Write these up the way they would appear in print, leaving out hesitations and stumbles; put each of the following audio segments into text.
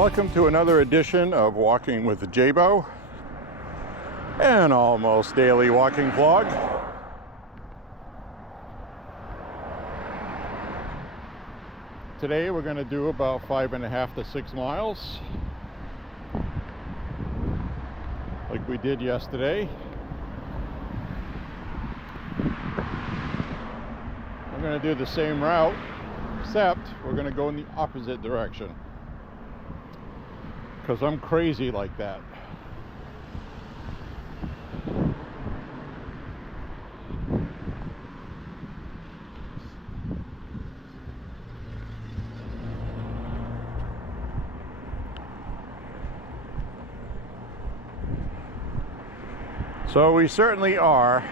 Welcome to another edition of Walking with J.Beau, an almost daily walking vlog. Today we're going to do about 5.5 to 6 miles, like we did yesterday. We're going to do the same route, except we're going to go in the opposite direction, because I'm crazy like that. So we certainly are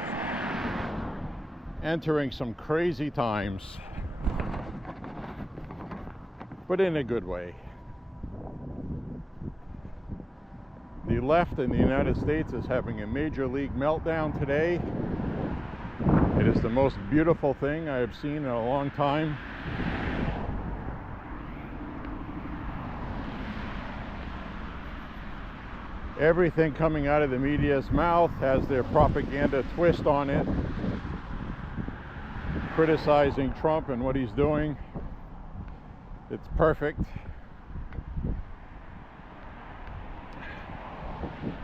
entering some crazy times, but in a good way. The left in the United States is having a major league meltdown today. It is the most beautiful thing I have seen in a long time. Everything coming out of the media's mouth has their propaganda twist on it, criticizing Trump and what he's doing. It's perfect.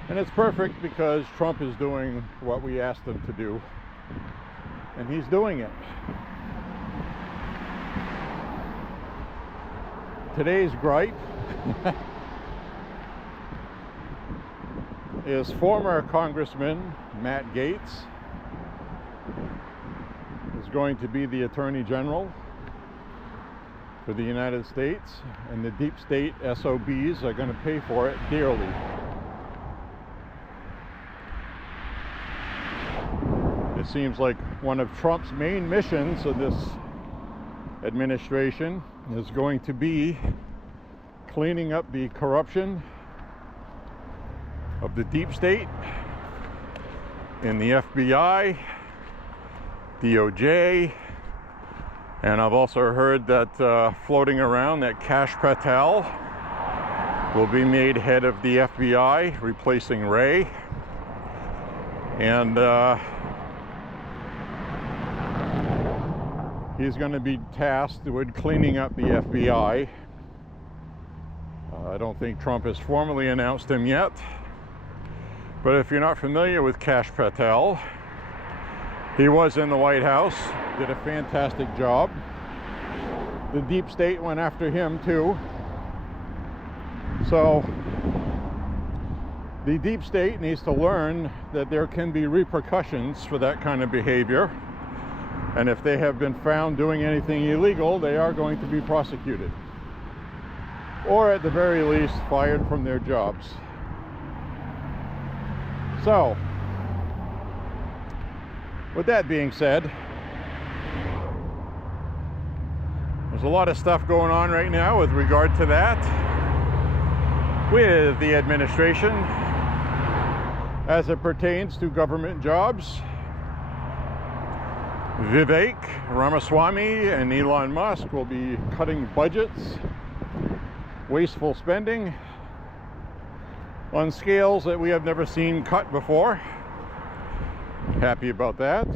And it's perfect because Trump is doing what we asked him to do, and he's doing it. Today's gripe is former Congressman Matt Gaetz is going to be the Attorney General for the United States, and the deep state SOBs are going to pay for it dearly. It seems like one of Trump's main missions of this administration is going to be cleaning up the corruption of the deep state in the FBI, DOJ, and I've also heard that floating around that Kash Patel will be made head of the FBI, replacing Wray. And he's going to be tasked with cleaning up the FBI. I don't think Trump has formally announced him yet. But if you're not familiar with Kash Patel, he was in the White House, did a fantastic job. The deep state went after him too. So the deep state needs to learn that there can be repercussions for that kind of behavior. And if they have been found doing anything illegal, they are going to be prosecuted, or at the very least fired from their jobs. So, with that being said, there's a lot of stuff going on right now with regard to that with the administration as it pertains to government jobs. Vivek Ramaswamy and Elon Musk will be cutting budgets, wasteful spending on scales that we have never seen cut before. Happy about that.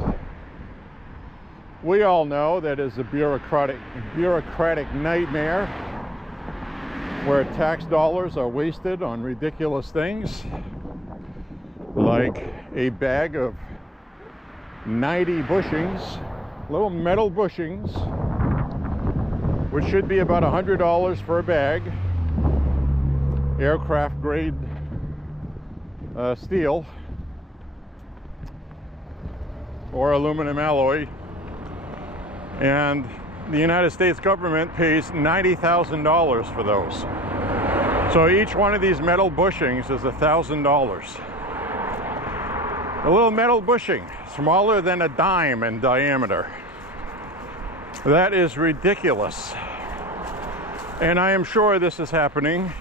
We all know that is a bureaucratic nightmare where tax dollars are wasted on ridiculous things, like a bag of 90 bushings, little metal bushings, which should be about $100 for a bag, aircraft grade steel or aluminum alloy, and the United States government pays $90,000 for those. So each one of these metal bushings is $1,000. A little metal bushing, smaller than a dime in diameter. That is ridiculous. And I am sure this is happening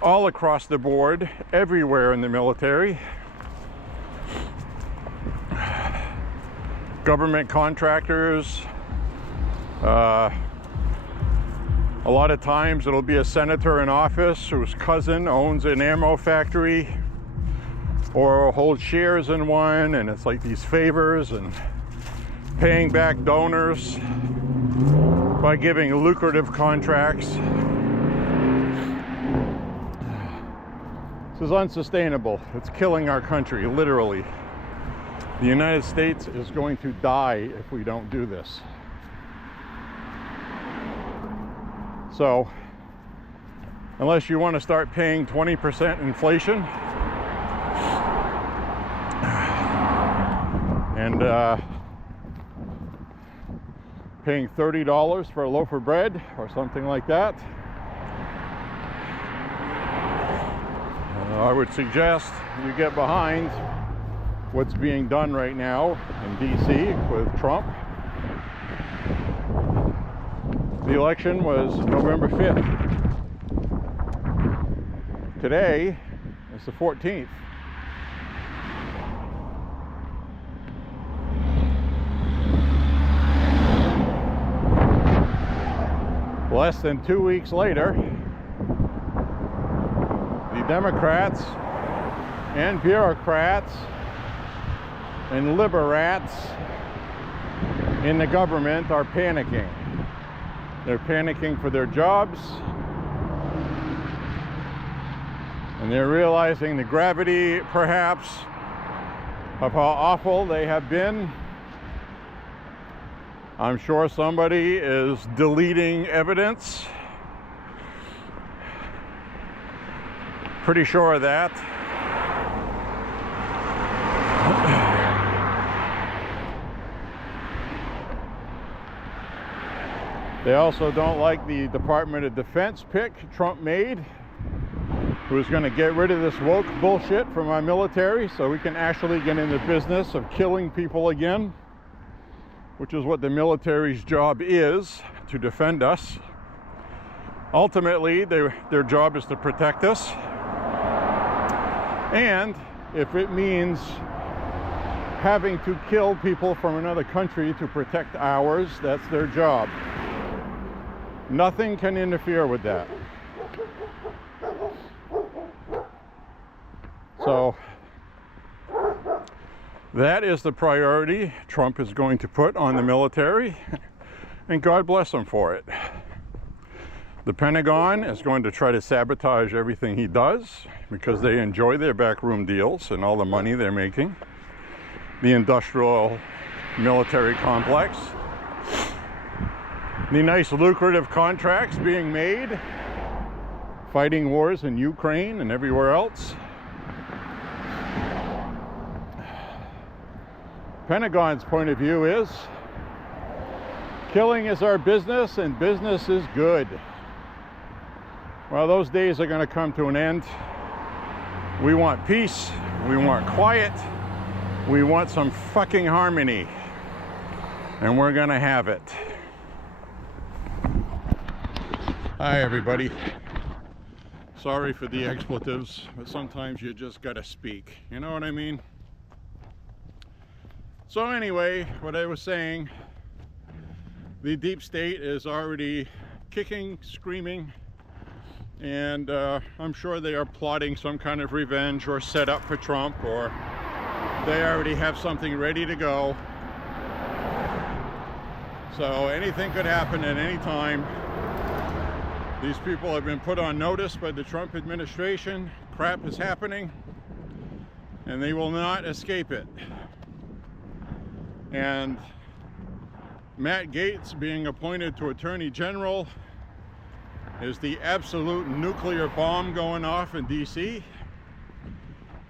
all across the board, everywhere in the military. Government contractors, A lot of times it'll be a senator in office whose cousin owns an ammo factory or holds shares in one, and it's like these favors and paying back donors by giving lucrative contracts. This is unsustainable. It's killing our country, literally. The United States is going to die if we don't do this. So, unless you want to start paying 20% inflation and paying $30 for a loaf of bread or something like that, I would suggest you get behind what's being done right now in DC with Trump. The election was November 5th. Today is the 14th. Less than 2 weeks later, the Democrats and bureaucrats and liberats in the government are panicking. They're panicking for their jobs, and they're realizing the gravity, perhaps, of how awful they have been. I'm sure somebody is deleting evidence. Pretty sure of that. They also don't like the Department of Defense pick Trump made, who's going to get rid of this woke bullshit from our military so we can actually get in the business of killing people again, which is what the military's job is, to defend us. Ultimately, their job is to protect us. And if it means having to kill people from another country to protect ours, that's their job. Nothing can interfere with that. So that is the priority Trump is going to put on the military, and God bless him for it. The Pentagon is going to try to sabotage everything he does because they enjoy their backroom deals and all the money they're making. The industrial military complex. The nice lucrative contracts being made, fighting wars in Ukraine and everywhere else. Pentagon's point of view is killing is our business and business is good. Well, those days are going to come to an end. We want peace, we want quiet, we want some fucking harmony, and we're going to have it. Hi everybody. Sorry for the expletives, but sometimes you just gotta speak. You know what I mean? So anyway, what I was saying, the deep state is already kicking, screaming, and I'm sure they are plotting some kind of revenge or setup for Trump, or they already have something ready to go. So anything could happen at any time. These people have been put on notice by the Trump administration. Crap is happening, and they will not escape it. And Matt Gaetz being appointed to Attorney General is the absolute nuclear bomb going off in DC.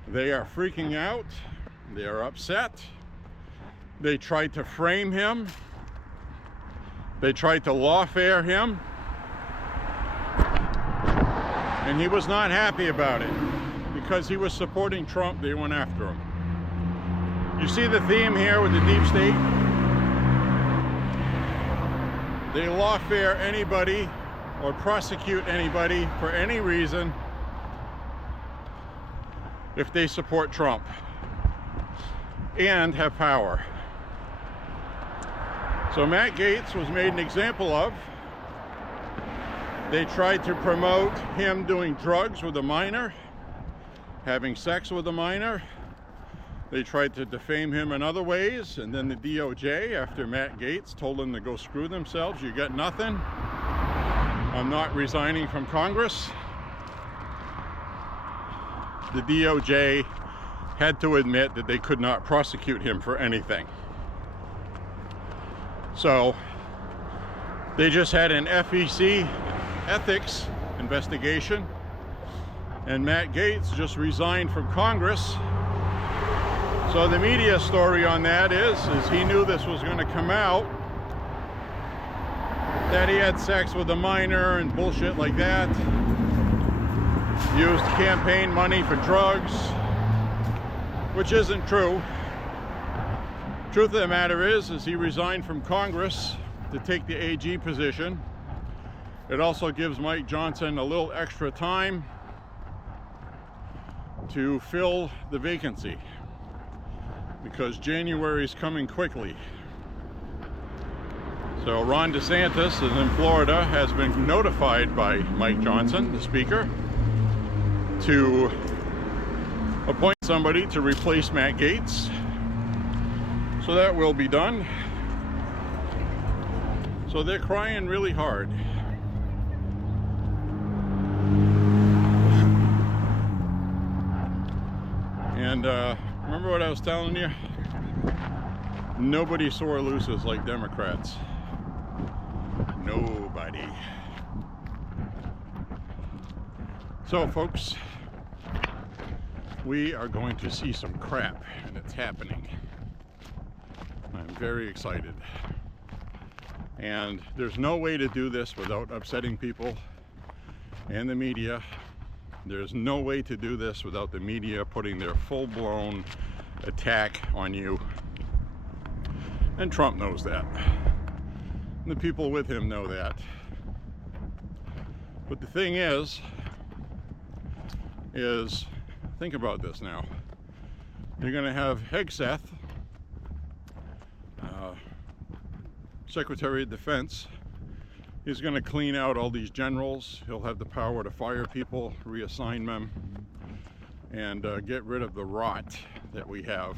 They are freaking out. They are upset. They tried to frame him. They tried to lawfare him. And he was not happy about it. Because he was supporting Trump, they went after him. You see the theme here with the deep state? They lawfare anybody or prosecute anybody for any reason if they support Trump and have power. So Matt Gaetz was made an example of They tried to promote him doing drugs with a minor, having sex with a minor. They tried to defame him in other ways, and then the DOJ, after Matt Gaetz told them to go screw themselves, you got nothing, I'm not resigning from Congress. The DOJ had to admit that they could not prosecute him for anything. So they just had an FEC ethics investigation, and Matt Gaetz just resigned from Congress. So the media story on that is he knew this was going to come out, that he had sex with a minor and bullshit like that, used campaign money for drugs, which isn't true. Truth of the matter is he resigned from Congress to take the AG position. It also gives Mike Johnson a little extra time to fill the vacancy, because January is coming quickly. So Ron DeSantis in Florida has been notified by Mike Johnson, the Speaker, to appoint somebody to replace Matt Gaetz. So that will be done. So they're crying really hard. And remember what I was telling you? Nobody sore loses like Democrats. Nobody. So folks, we are going to see some crap, and it's happening. I'm very excited. And there's no way to do this without upsetting people and the media. There's no way to do this without the media putting their full-blown attack on you. And Trump knows that. And the people with him know that. But the thing is think about this now. You're going to have Hegseth, Secretary of Defense. He's going to clean out all these generals. He'll have the power to fire people, reassign them, and get rid of the rot that we have.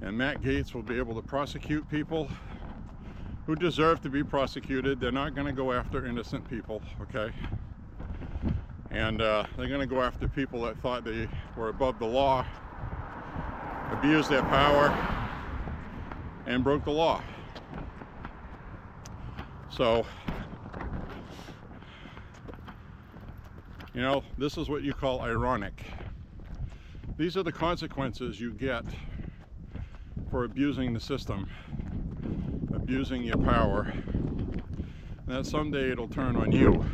And Matt Gaetz will be able to prosecute people who deserve to be prosecuted. They're not going to go after innocent people, okay? And they're going to go after people that thought they were above the law, abused their power, and broke the law. So, you know, this is what you call ironic. These are the consequences you get for abusing the system, abusing your power, and that someday it'll turn on you.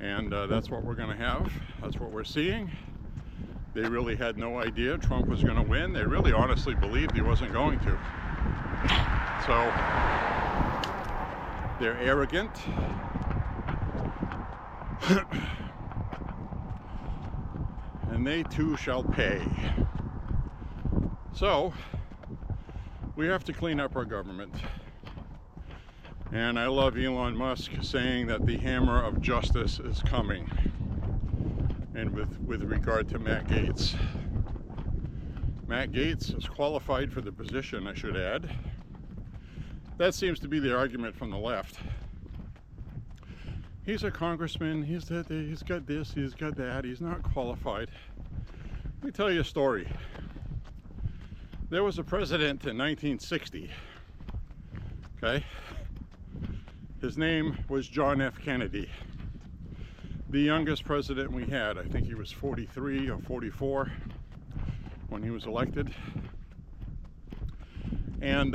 And that's what we're going to have. That's what we're seeing. They really had no idea Trump was going to win. They really honestly believed he wasn't going to. So they're arrogant. And they too shall pay. So we have to clean up our government. And I love Elon Musk saying that the hammer of justice is coming. And with regard to Matt Gaetz. Matt Gaetz is qualified for the position, I should add. That seems to be the argument from the left. He's a congressman, he's got this, he's got that, he's not qualified. Let me tell you a story. There was a president in 1960, okay? His name was John F. Kennedy. The youngest president we had. I think he was 43 or 44 when he was elected. And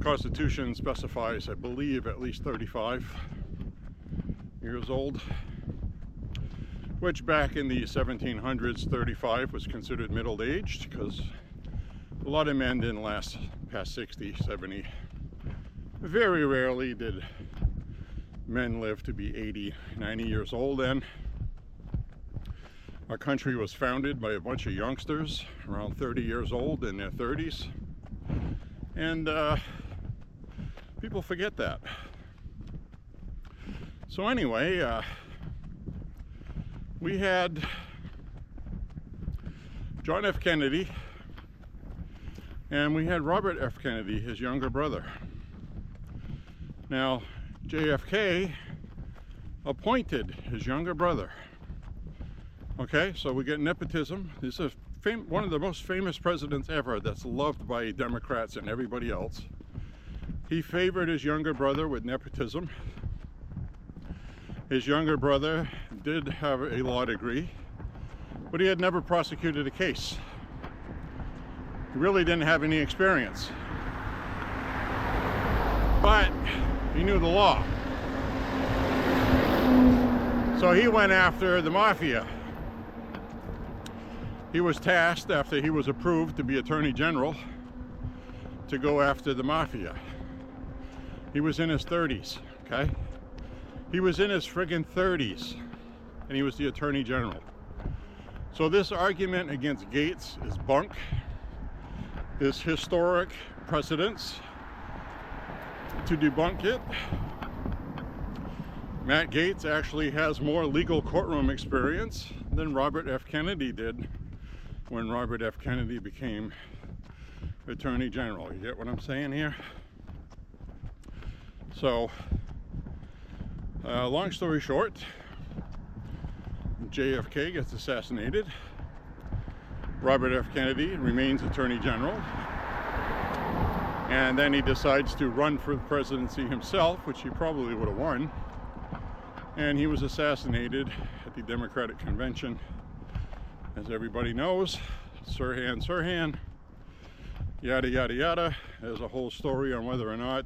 Constitution specifies, I believe, at least 35 years old, which back in the 1700s, 35 was considered middle-aged, because a lot of men didn't last past 60, 70. Very rarely did men live to be 80, 90 years old then. Our country was founded by a bunch of youngsters around 30 years old, in their 30s. And people forget that. So anyway, we had John F. Kennedy, and we had Robert F. Kennedy, his younger brother. Now, JFK appointed his younger brother. Okay, so we get nepotism. This is one of the most famous presidents ever that's loved by Democrats and everybody else. He favored his younger brother with nepotism. His younger brother did have a law degree, but he had never prosecuted a case. He really didn't have any experience. But he knew the law. So he went after the mafia. He was tasked, after he was approved to be Attorney General, to go after the mafia. He was in his 30s, okay? He was in his friggin' 30s, and he was the Attorney General. So this argument against Gates is bunk. This historic precedence, to debunk it, Matt Gaetz actually has more legal courtroom experience than Robert F. Kennedy did when Robert F. Kennedy became Attorney General. You get what I'm saying here? So, long story short, JFK gets assassinated. Robert F. Kennedy remains Attorney General. And then he decides to run for the presidency himself, which he probably would have won. And he was assassinated at the Democratic Convention. As everybody knows, Sirhan, yada, yada, yada. There's a whole story on whether or not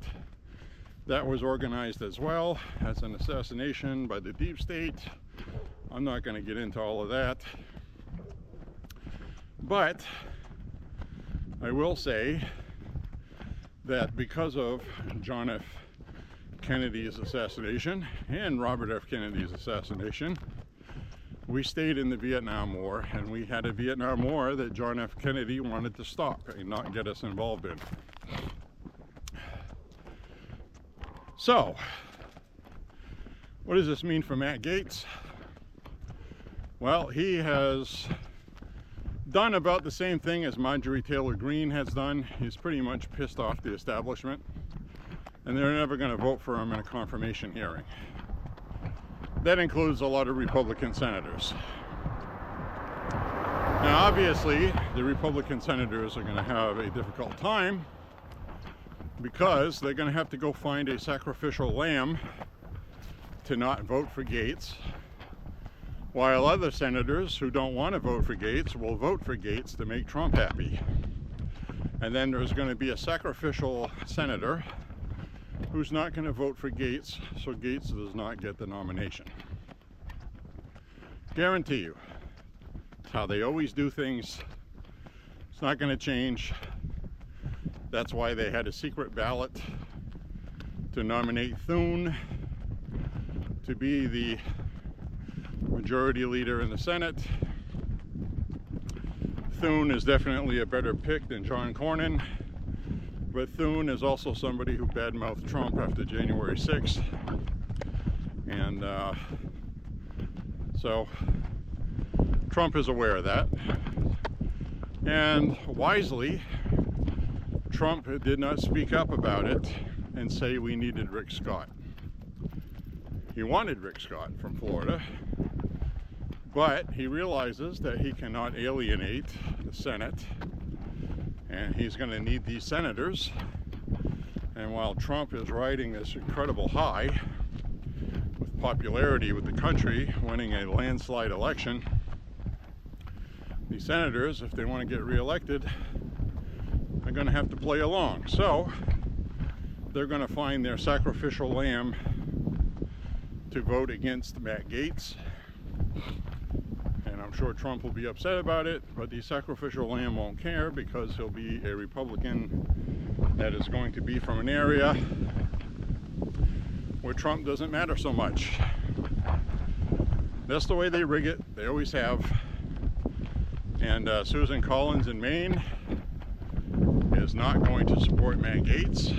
that was organized as well as an assassination by the deep state. I'm not going to get into all of that. But I will say that because of John F. Kennedy's assassination and Robert F. Kennedy's assassination, we stayed in the Vietnam War, and we had a Vietnam War that John F. Kennedy wanted to stop and not get us involved in. So, what does this mean for Matt Gaetz? Well, he has done about the same thing as Marjorie Taylor Greene has done. He's pretty much pissed off the establishment, and they're never going to vote for him in a confirmation hearing. That includes a lot of Republican senators. Now, obviously, the Republican senators are going to have a difficult time because they're going to have to go find a sacrificial lamb to not vote for Gaetz, while other senators who don't want to vote for Gaetz will vote for Gaetz to make Trump happy. And then there's going to be a sacrificial senator who's not going to vote for Gaetz, so Gaetz does not get the nomination. Guarantee you. It's how they always do things. It's not going to change. That's why they had a secret ballot to nominate Thune to be the majority leader in the Senate. Thune is definitely a better pick than John Cornyn, but Thune is also somebody who badmouthed Trump after January 6th. And so Trump is aware of that. And wisely, Trump did not speak up about it and say we needed Rick Scott. He wanted Rick Scott from Florida, but he realizes that he cannot alienate the Senate, and he's going to need these senators. And while Trump is riding this incredible high with popularity with the country, winning a landslide election, the senators, if they want to get reelected, are going to have to play along. So they're going to find their sacrificial lamb to vote against Matt Gaetz. And I'm sure Trump will be upset about it, but the sacrificial lamb won't care because he'll be a Republican that is going to be from an area where Trump doesn't matter so much. That's the way they rig it. They always have. And Susan Collins in Maine is not going to support Matt Gaetz.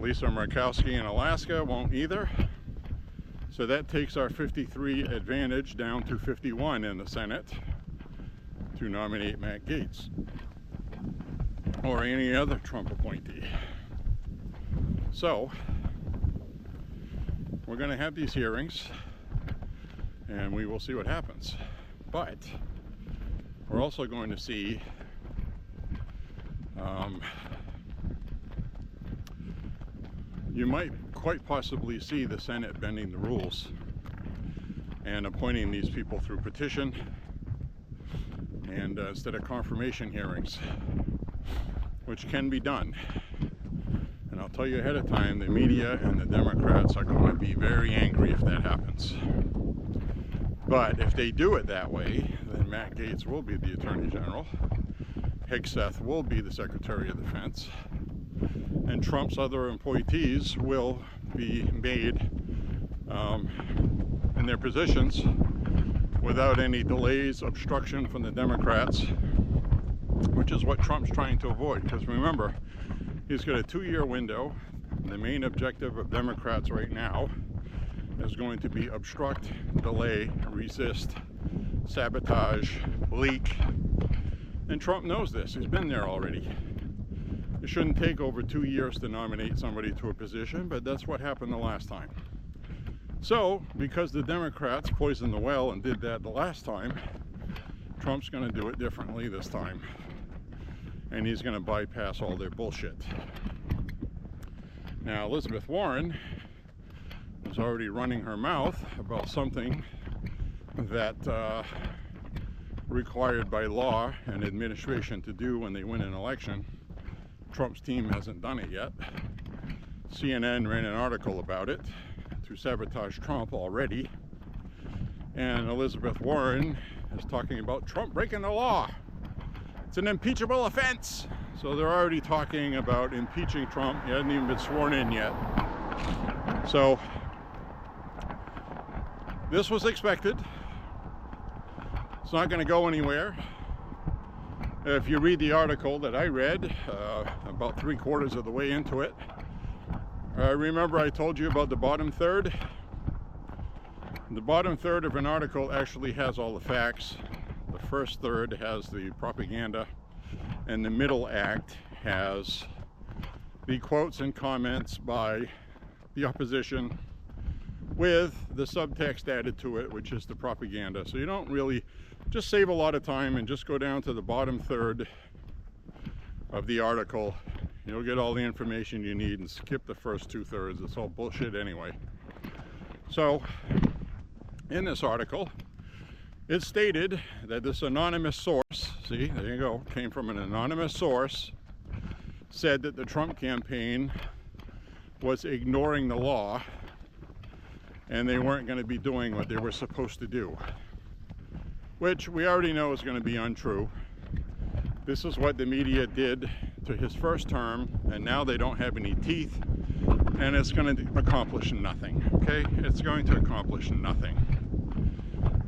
Lisa Murkowski in Alaska won't either. So that takes our 53 advantage down to 51 in the Senate to nominate Matt Gaetz or any other Trump appointee. So we're going to have these hearings and we will see what happens. But we're also going to see you might quite possibly see the Senate bending the rules and appointing these people through petition and instead of confirmation hearings, which can be done. And I'll tell you ahead of time, the media and the Democrats are going to be very angry if that happens. But if they do it that way, then Matt Gaetz will be the Attorney General, Hegseth will be the Secretary of Defense, and Trump's other appointees will be made in their positions without any delays, obstruction from the Democrats, which is what Trump's trying to avoid. Because remember, he's got a 2-year window. The main objective of Democrats right now is going to be obstruct, delay, resist, sabotage, leak. And Trump knows this. He's been there already. It shouldn't take over 2 years to nominate somebody to a position, but that's what happened the last time. So, because the Democrats poisoned the well and did that the last time, Trump's going to do it differently this time. And he's going to bypass all their bullshit. Now, Elizabeth Warren is already running her mouth about something that required by law and administration to do when they win an election. Trump's team hasn't done it yet. CNN ran an article about it to sabotage Trump already. And Elizabeth Warren is talking about Trump breaking the law. It's an impeachable offense. So they're already talking about impeaching Trump. He hasn't even been sworn in yet. So this was expected. It's not going to go anywhere. If you read the article that I read, about 3/4 of the way into it, remember I told you about the bottom third? The bottom third of an article actually has all the facts. The first third has the propaganda, and the middle act has the quotes and comments by the opposition with the subtext added to it, which is the propaganda. So you don't really, just save a lot of time and just go down to the bottom third of the article. You'll get all the information you need and skip the first 2/3. It's all bullshit anyway. So in this article, it stated that this anonymous source, see, there you go, came from an anonymous source, said that the Trump campaign was ignoring the law and they weren't going to be doing what they were supposed to do, which we already know is going to be untrue. This is what the media did to his first term, and now they don't have any teeth, and it's going to accomplish nothing, okay? It's going to accomplish nothing.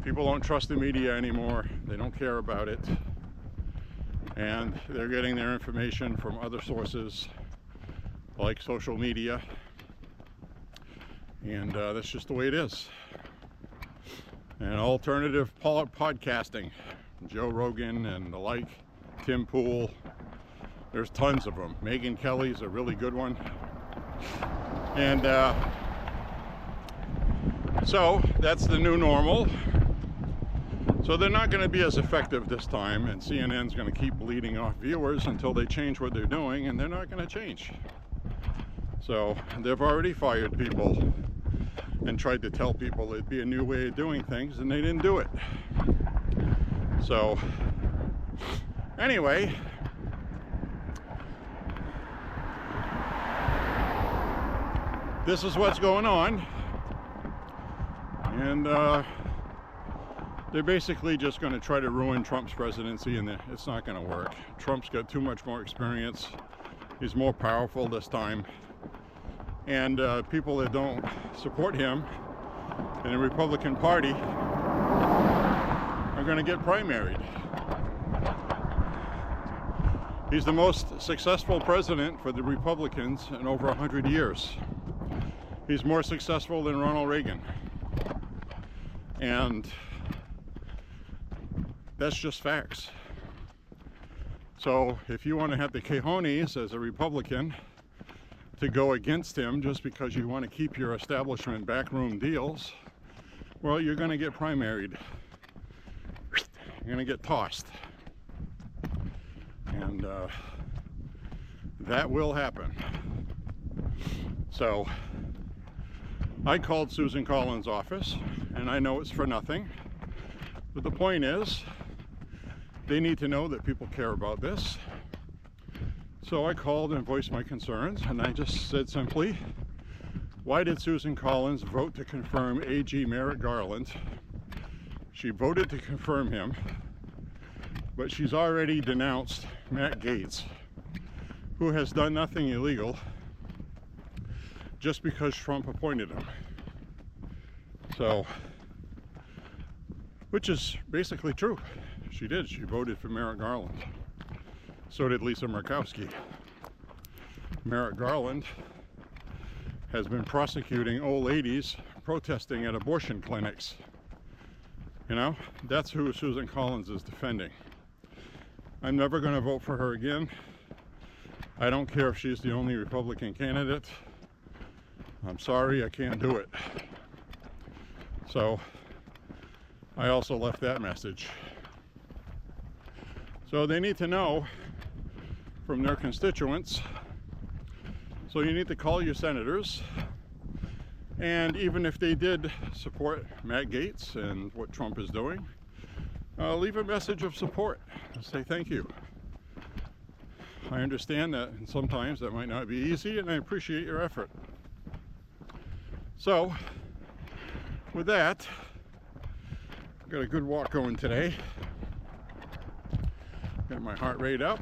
People don't trust the media anymore. They don't care about it. And they're getting their information from other sources like social media. And that's just the way it is. And alternative podcasting, Joe Rogan and the like, Tim Pool, there's tons of them. Megyn Kelly's a really good one. And so that's the new normal. So they're not going to be as effective this time, and CNN's going to keep bleeding off viewers until they change what they're doing, and they're not going to change. So they've already fired people and tried to tell people it'd be a new way of doing things, and they didn't do it. So anyway, this is what's going on, and they're basically just going to try to ruin Trump's presidency, and it's not going to work. Trump's got too much more experience. He's more powerful this time. And people that don't support him in the Republican Party are going to get primaried. He's the most successful president for the Republicans in over 100 years. He's more successful than Ronald Reagan. And that's just facts. So if you want to have the cojones as a Republican to go against him just because you want to keep your establishment backroom deals, well, you're going to get primaried. You're going to get tossed. And that will happen. So I called Susan Collins' office, and I know it's for nothing, but the point is, they need to know that people care about this. So I called and voiced my concerns, and I just said simply, why did Susan Collins vote to confirm AG Merrick Garland? She voted to confirm him, but she's already denounced Matt Gaetz, who has done nothing illegal, just because Trump appointed him. So, which is basically true. She did. She voted for Merrick Garland. So did Lisa Murkowski. Merrick Garland has been prosecuting old ladies protesting at abortion clinics. You know, that's who Susan Collins is defending. I'm never going to vote for her again. I don't care if she's the only Republican candidate. I'm sorry, I can't do it. So I also left that message. So they need to know from their constituents. So you need to call your senators, and even if they did support Matt Gaetz and what Trump is doing, leave a message of support. Say thank you. I understand that sometimes that might not be easy, and I appreciate your effort. So with that, I've got a good walk going today. Got my heart rate up.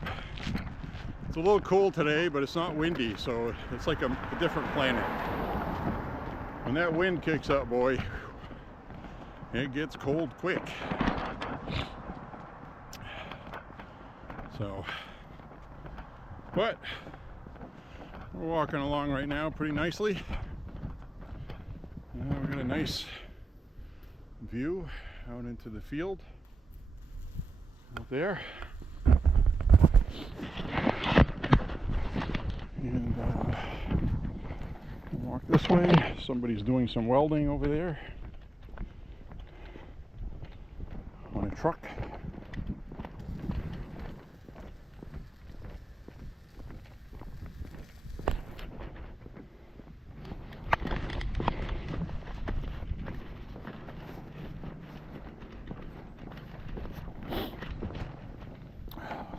It's a little cool today, but it's not windy, so it's like a different planet. When that wind kicks up, boy, it gets cold quick. So, but we're walking along right now pretty nicely. We've got a nice view out into the field out there. And walk this way. Somebody's doing some welding over there on a truck.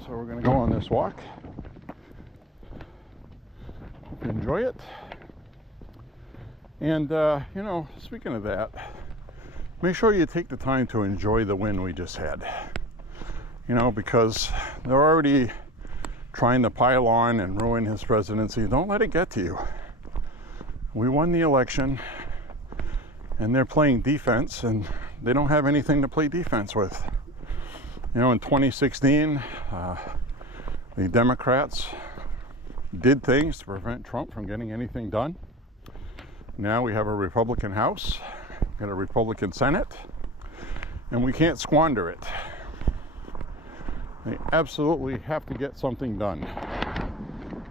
So we're going to go on this walk. Hope you enjoy it. And, you know, speaking of that, make sure you take the time to enjoy the win we just had. You know, because they're already trying to pile on and ruin his presidency. Don't let it get to you. We won the election, and they're playing defense, and they don't have anything to play defense with. You know, in 2016, the Democrats did things to prevent Trump from getting anything done. Now we have a Republican House, got a Republican Senate, and we can't squander it. They absolutely have to get something done.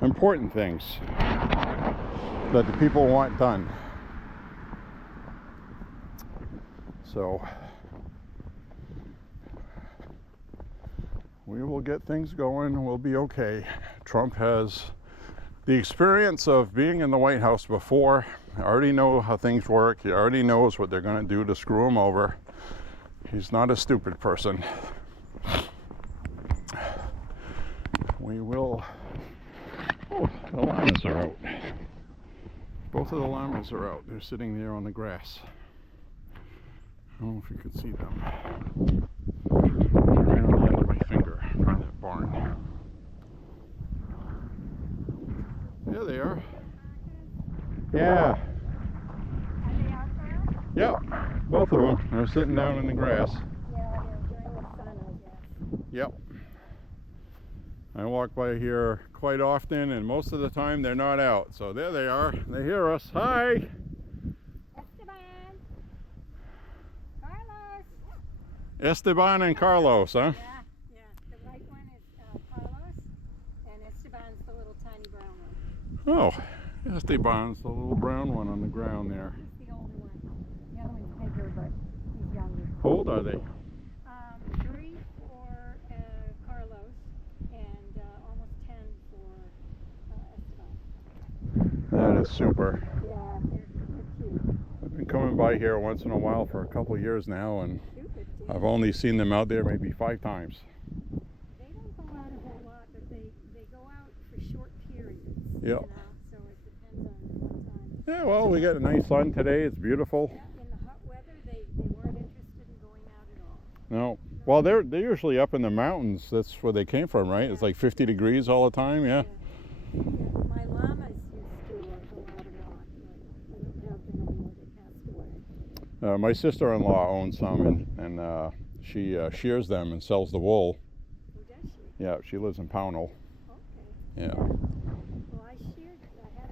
Important things that the people want done. So we will get things going. We'll be okay. Trump has the experience of being in the White House before. I already know how things work. He already knows what they're going to do to screw him over. He's not a stupid person. We will... Oh, the llamas are out. Both of the llamas are out. They're sitting there on the grass. I don't know if you could see them. They're right on the end of my finger by that barn. There they are. Yeah. Yep, both of them. They're sitting down in the grass. Yeah, they're enjoying the sun, I guess. Yep. I walk by here quite often, and most of the time they're not out. So there they are. They hear us. Hi. Esteban. Carla. Esteban and Carlos, huh? Yeah, yeah. The white one is Carlos, and Esteban's the little tiny brown one. Oh, Esteban's the little brown one on the ground there. He's the older one. The other one's bigger, but he's younger. How old are they? 3 for Carlos, and almost 10 for Esteban. That is super. Yeah, they're cute. I've been coming by here once in a while for a couple of years now, and Stupid, too. I've only seen them out there maybe 5 times. They don't go out a whole lot, but they go out for short periods. Yep. You know, so it depends on what time. Yeah, well, we got a nice sun today. It's beautiful. Yeah, in the hot weather, they weren't interested in going out at all. No. Well, they're usually up in the mountains. That's where they came from, right? It's like 50 degrees all the time, yeah? Yeah, my llamas used to go out a lot, but we don't have them anymore. They passed away. My sister-in-law owns some, and she shears them and sells the wool. Oh, does she? Yeah, she lives in Pownell. Okay. Yeah. Well, I had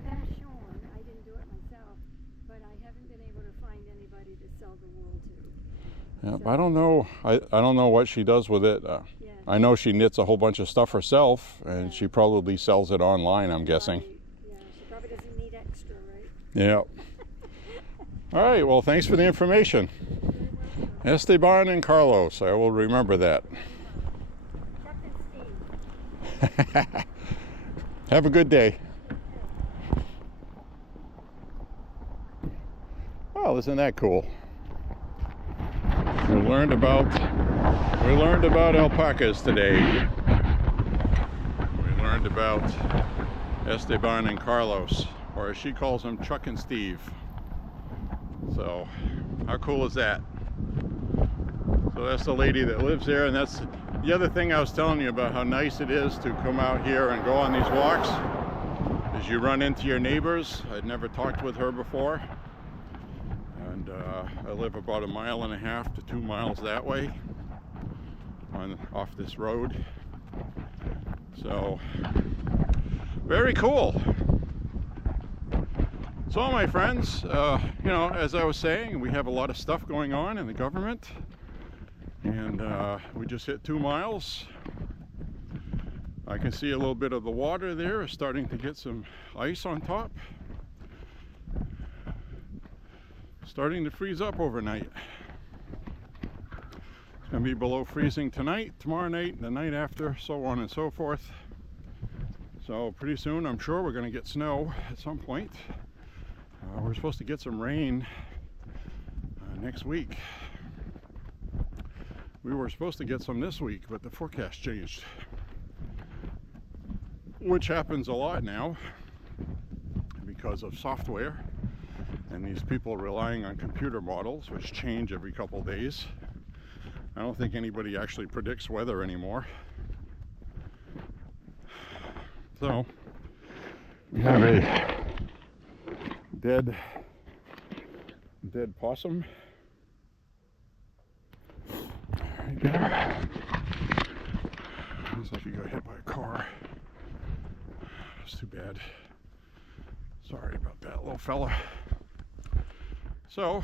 them shorn. I didn't do it myself, but I haven't been able to find anybody to sell the wool to. Yep. So- I don't know. I don't know what she does with it. Yeah. I know she knits a whole bunch of stuff herself, and Yeah. she probably sells it online, I'm guessing. Right. Yeah, she probably doesn't need extra, right? Yeah. All right. Well, thanks for the information. You're very welcome. Esteban and Carlos. I will remember that. Chuck and Steve. Have a good day. Well, isn't that cool? We learned about alpacas today. We learned about Esteban and Carlos, or as she calls them, Chuck and Steve. So, how cool is that? So that's the lady that lives there, and that's the other thing I was telling you about how nice it is to come out here and go on these walks, is you run into your neighbors. I'd never talked with her before. And I live about 1.5 to 2 miles that way off this road. So very cool. So my friends, you know, as I was saying, we have a lot of stuff going on in the government, and we just hit 2 miles. I can see a little bit of the water there is starting to get some ice on top. Starting to freeze up overnight. It's going to be below freezing tonight, tomorrow night, the night after, so on and so forth. So pretty soon, I'm sure we're going to get snow at some point. We're supposed to get some rain next week. We were supposed to get some this week, but the forecast changed. Which happens a lot now because of software and these people relying on computer models, which change every couple days. I don't think anybody actually predicts weather anymore. So we have a dead possum right there. Looks like he got hit by a car. That's too bad. Sorry about that, little fella. So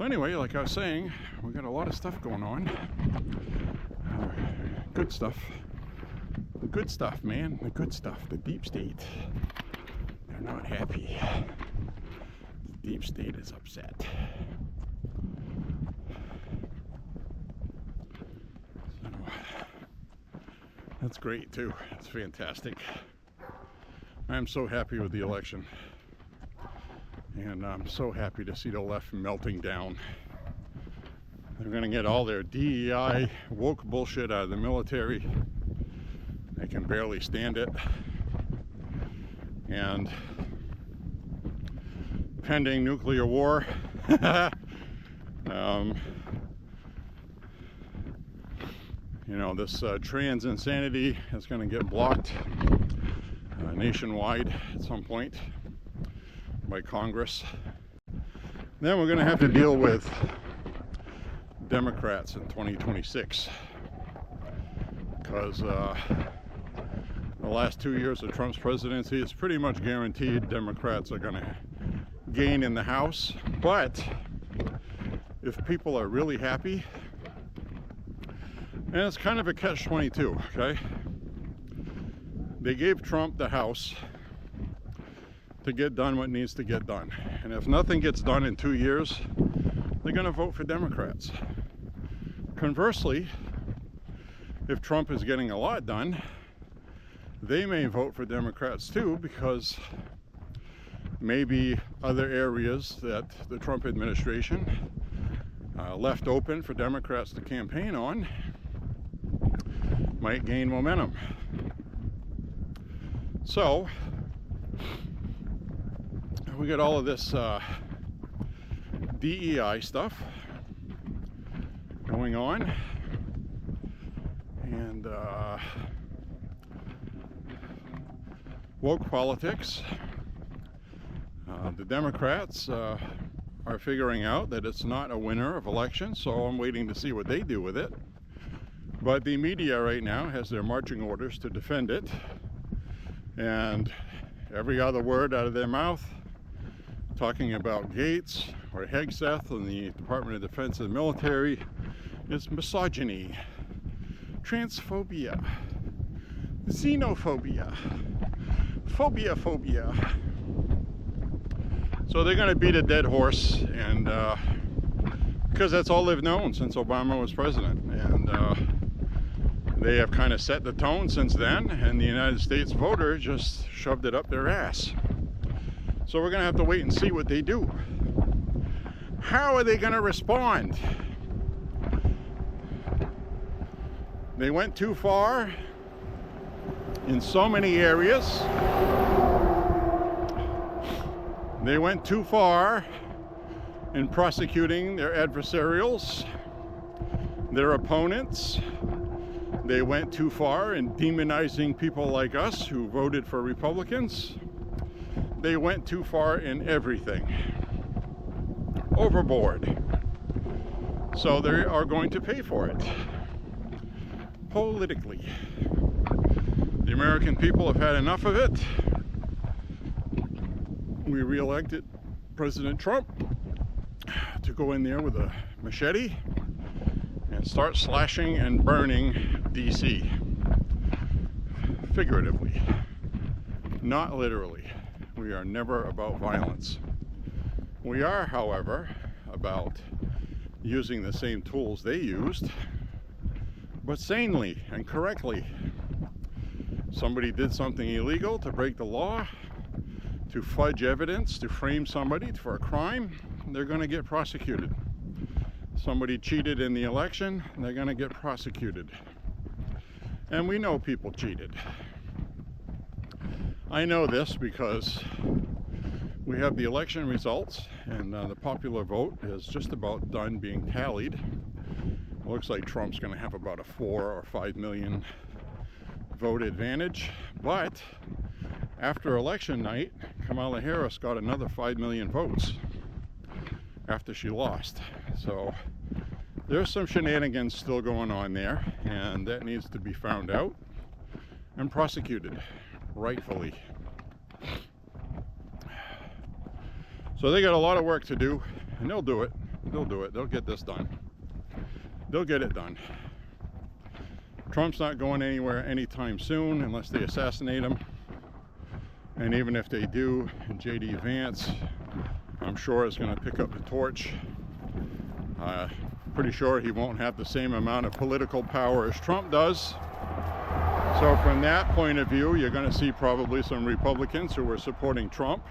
anyway, like I was saying, we got a lot of stuff going on. Good stuff. The good stuff, man. The good stuff. The deep state. They're not happy. The deep state is upset. So that's great too. It's fantastic. I'm so happy with the election. And I'm so happy to see the left melting down. They're going to get all their DEI woke bullshit out of the military. They can barely stand it. And pending nuclear war, you know, this trans insanity is going to get blocked nationwide at some point by Congress. Then we're going to have to deal with Democrats in 2026 because a the last 2 years of Trump's presidency, it's pretty much guaranteed Democrats are going to gain in the House. But if people are really happy, and it's kind of a catch-22, okay? They gave Trump the House to get done what needs to get done. And if nothing gets done in 2 years, they're going to vote for Democrats. Conversely, if Trump is getting a lot done, they may vote for Democrats too, because maybe other areas that the Trump administration left open for Democrats to campaign on might gain momentum. So we got all of this DEI stuff going on, and woke politics. The Democrats are figuring out that it's not a winner of elections, so I'm waiting to see what they do with it. But the media right now has their marching orders to defend it, and every other word out of their mouth talking about Gates or Hegseth and the Department of Defense and military is misogyny, transphobia, xenophobia, phobia. So they're going to beat a dead horse, and because that's all they've known since Obama was president, and they have kind of set the tone since then, and the United States voter just shoved it up their ass. So we're going to have to wait and see what they do. How are they going to respond? They went too far in so many areas. They went too far in prosecuting their adversarials, their opponents. They went too far in demonizing people like us who voted for Republicans. They went too far in everything. Overboard. So they are going to pay for it. Politically. The American people have had enough of it. We re-elected President Trump to go in there with a machete and start slashing and burning DC. Figuratively, not literally. We are never about violence. We are, however, about using the same tools they used, but sanely and correctly. Somebody did something illegal to break the law, to fudge evidence, to frame somebody for a crime, they're going to get prosecuted. Somebody cheated in the election, they're going to get prosecuted. And we know people cheated. I know this because we have the election results, and the popular vote is just about done being tallied. It looks like Trump's going to have about a 4 or 5 million vote advantage, but after election night, Kamala Harris got another 5 million votes after she lost. So there's some shenanigans still going on there, and that needs to be found out and prosecuted rightfully. So they got a lot of work to do, and they'll do it. They'll get this done. They'll get it done. Trump's not going anywhere anytime soon unless they assassinate him. And even if they do, J.D. Vance, I'm sure, is going to pick up the torch. Pretty sure he won't have the same amount of political power as Trump does. So from that point of view, you're going to see probably some Republicans who were supporting Trump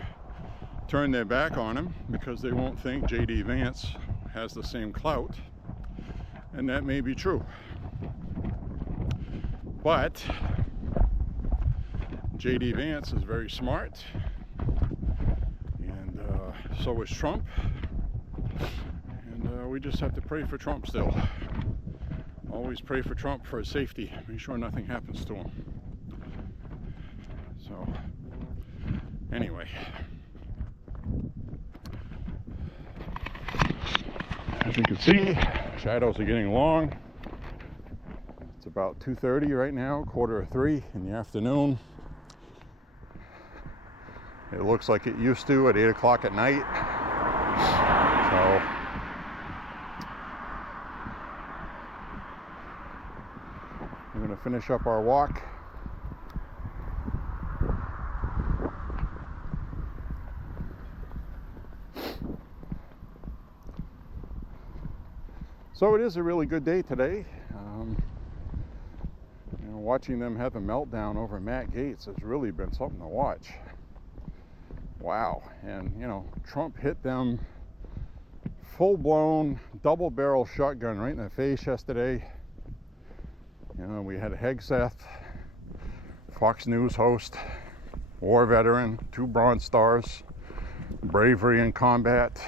turn their back on him because they won't think J.D. Vance has the same clout. And that may be true. But J.D. Vance is very smart, and so is Trump, and we just have to pray for Trump still. Always pray for Trump for his safety, make sure nothing happens to him. So, anyway. As you can see, shadows are getting long. It's about 2:30 right now, 2:45 in the afternoon. It looks like it used to at 8 o'clock at night. So we're going to finish up our walk. So it is a really good day today. Watching them have a meltdown over Matt Gaetz has really been something to watch. Wow. And Trump hit them full-blown double-barrel shotgun right in the face yesterday. We had Hegseth, Fox News host, war veteran, 2 Bronze Stars, bravery in combat,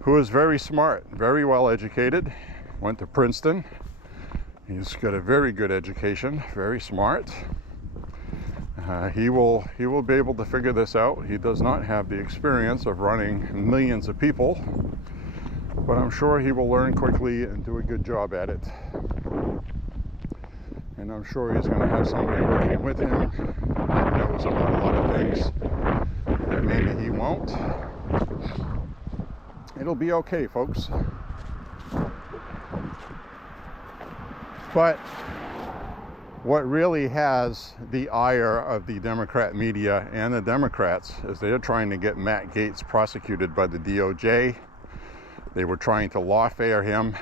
who is very smart, very well educated, went to Princeton. He's got a very good education, very smart. He will be able to figure this out. He does not have the experience of running millions of people, but I'm sure he will learn quickly and do a good job at it. And I'm sure he's going to have somebody working with him that knows about a lot of things that maybe he won't. It'll be okay, folks. But what really has the ire of the Democrat media and the Democrats is they're trying to get Matt Gaetz prosecuted by the DOJ. They were trying to lawfare him,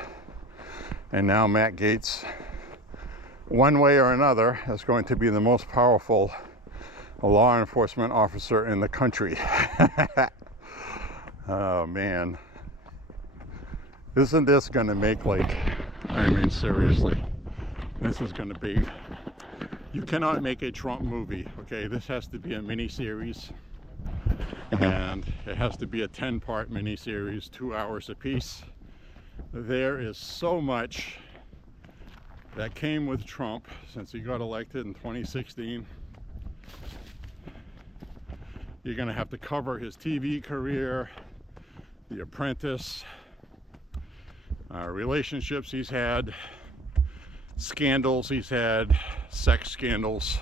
and now Matt Gaetz, one way or another, is going to be the most powerful law enforcement officer in the country. Oh man, isn't this going to make seriously, this is going to be, you cannot make a Trump movie, okay? This has to be a mini-series, and it has to be a 10-part mini-series, 2 hours apiece. There is so much that came with Trump since he got elected in 2016. You're going to have to cover his TV career, The Apprentice, relationships he's had, scandals he's had, sex scandals,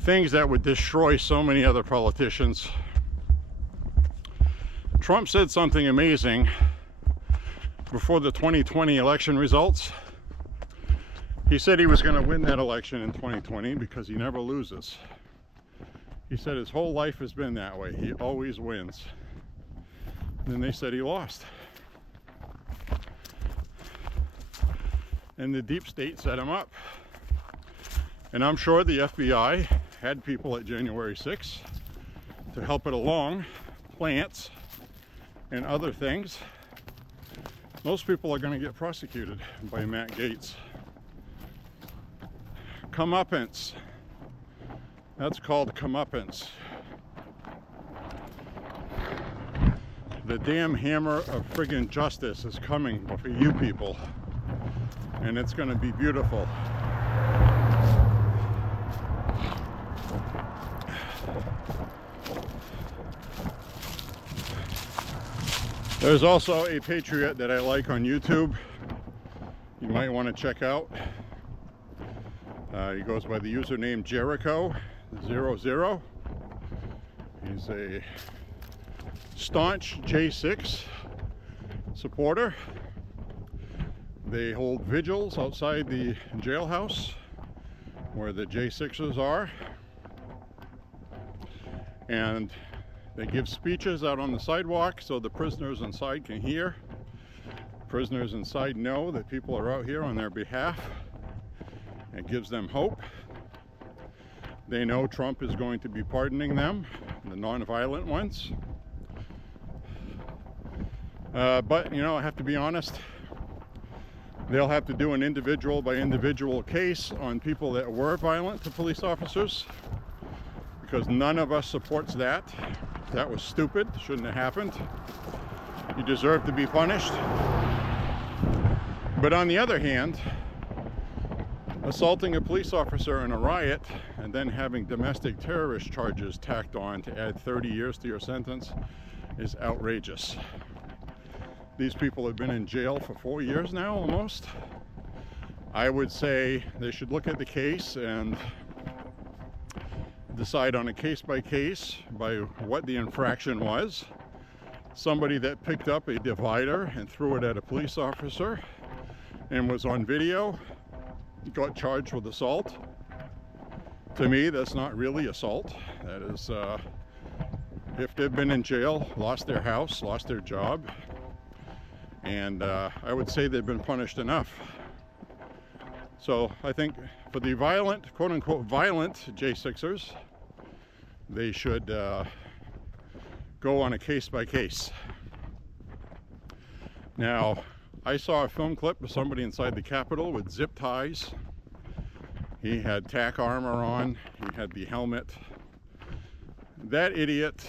things that would destroy so many other politicians. Trump said something amazing before the 2020 election results. He said he was going to win that election in 2020 because he never loses. He said his whole life has been that way. He always wins. And then they said he lost. And the deep state set him up. And I'm sure the FBI had people at January 6th to help it along, plants and other things. Most people are going to get prosecuted by Matt Gaetz. Comeuppance. That's called comeuppance. The damn hammer of friggin' justice is coming for you people. And it's going to be beautiful. There's also a patriot that I like on YouTube. You might want to check out. He goes by the username Jericho00. He's a staunch J6 supporter. They hold vigils outside the jailhouse where the J6ers are, and they give speeches out on the sidewalk so the prisoners inside can hear. Prisoners inside know that people are out here on their behalf. It gives them hope. They know Trump is going to be pardoning them, the non-violent ones. But I have to be honest, they'll have to do an individual by individual case on people that were violent to police officers, because none of us supports that. That was stupid, shouldn't have happened. You deserve to be punished. But on the other hand, assaulting a police officer in a riot and then having domestic terrorist charges tacked on to add 30 years to your sentence is outrageous. These people have been in jail for 4 years now, almost. I would say they should look at the case and decide on a case by case by what the infraction was. Somebody that picked up a divider and threw it at a police officer and was on video got charged with assault. To me, that's not really assault. That is, if they've been in jail, lost their house, lost their job, and I would say they've been punished enough. So I think for the violent, quote-unquote violent J6ers, they should go on a case-by-case. Now, I saw a film clip of somebody inside the Capitol with zip ties. He had tack armor on, he had the helmet. That idiot,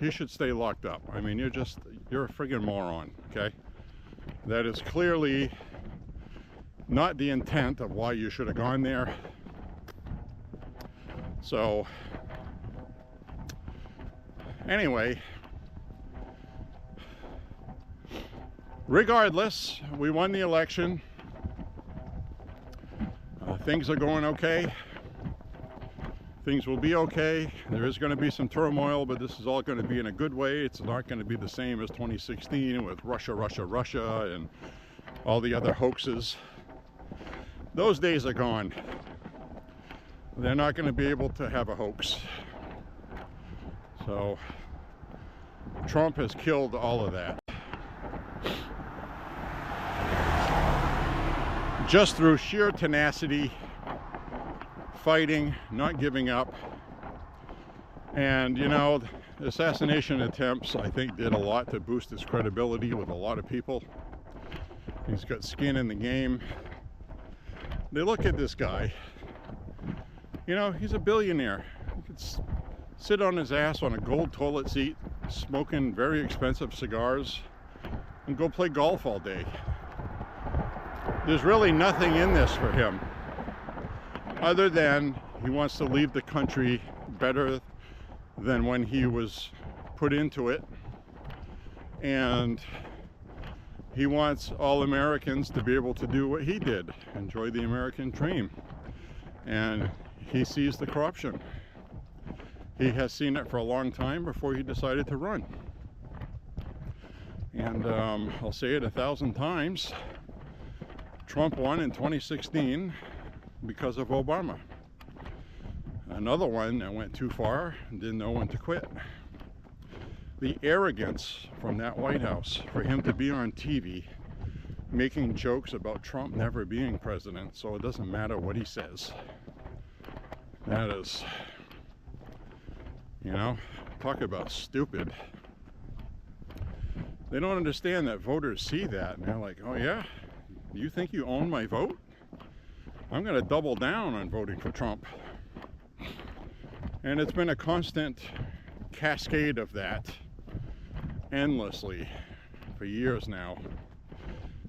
he should stay locked up. I mean, you're a friggin' moron, okay? That is clearly not the intent of why you should have gone there. So, anyway, regardless, we won the election. Things are going okay. Things will be okay. There is going to be some turmoil, but this is all going to be in a good way. It's not going to be the same as 2016 with Russia, and all the other hoaxes. Those days are gone. They're not going to be able to have a hoax. So Trump has killed all of that. Just through sheer tenacity, fighting, not giving up. And you know, assassination attempts, I think, did a lot to boost his credibility with a lot of people. He's got skin in the game. They look at this guy, you know, he's a billionaire. He could sit on his ass on a gold toilet seat, smoking very expensive cigars, and go play golf all day. There's really nothing in this for him, other than he wants to leave the country better than when he was put into it. And he wants all Americans to be able to do what he did, enjoy the American dream. And he sees the corruption. He has seen it for a long time before he decided to run. And I'll say it 1,000 times. Trump won in 2016 because of Obama. Another one that went too far and didn't know when to quit. The arrogance from that White House for him to be on TV making jokes about Trump never being president, so it doesn't matter what he says. That is, you know, talk about stupid. They don't understand that voters see that and they're like, oh yeah? You think you own my vote? I'm going to double down on voting for Trump. And it's been a constant cascade of that, endlessly, for years now,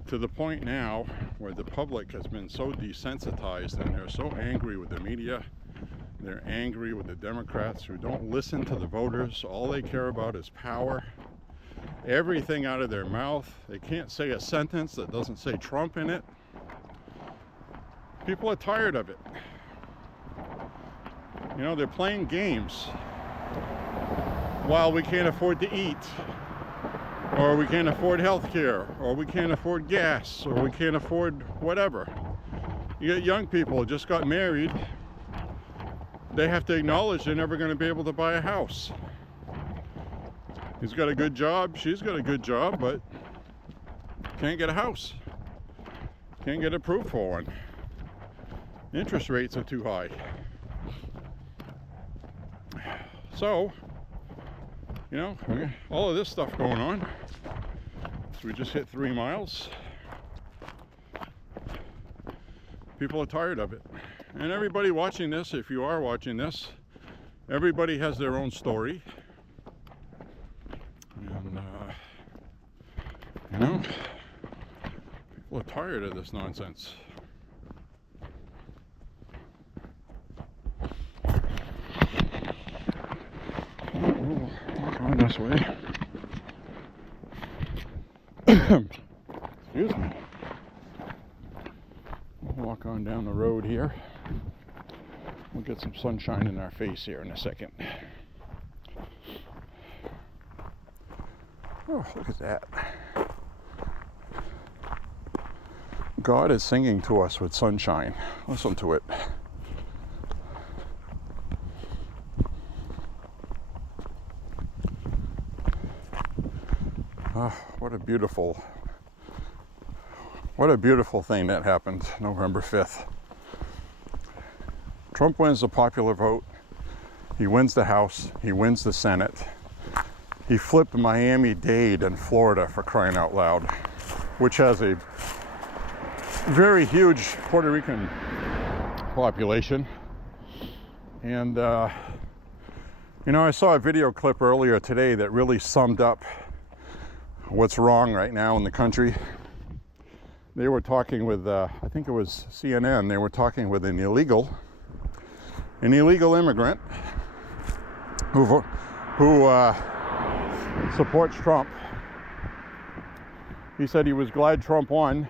to the point now where the public has been so desensitized and they're so angry with the media. They're angry with the Democrats who don't listen to the voters. All they care about is power. Everything out of their mouth. They can't say a sentence that doesn't say Trump in it. People are tired of it. You know, they're playing games while we can't afford to eat, or we can't afford health care, or we can't afford gas, or we can't afford whatever. You get young people who just got married. They have to acknowledge they're never going to be able to buy a house. He's got a good job, she's got a good job, but can't get a house. Can't get approved for one. Interest rates are too high. So, you know, all of this stuff going on. So we just hit 3 miles. People are tired of it. And everybody watching this, if you are watching this, everybody has their own story. And, you know, people are tired of this nonsense. We'll walk on this way. Excuse me. walk on down the road here. We'll get some sunshine in our face here in a second. Oh, look at that. God is singing to us with sunshine. Listen to it. Oh, what a beautiful thing that happened November 5th. Trump wins the popular vote. He wins the House. He wins the Senate. He flipped Miami-Dade in Florida, for crying out loud, which has a very huge Puerto Rican population. And, you know, I saw a video clip earlier today that really summed up what's wrong right now in the country. They were talking with, I think it was CNN, they were talking with an illegal immigrant who supports Trump. He said he was glad Trump won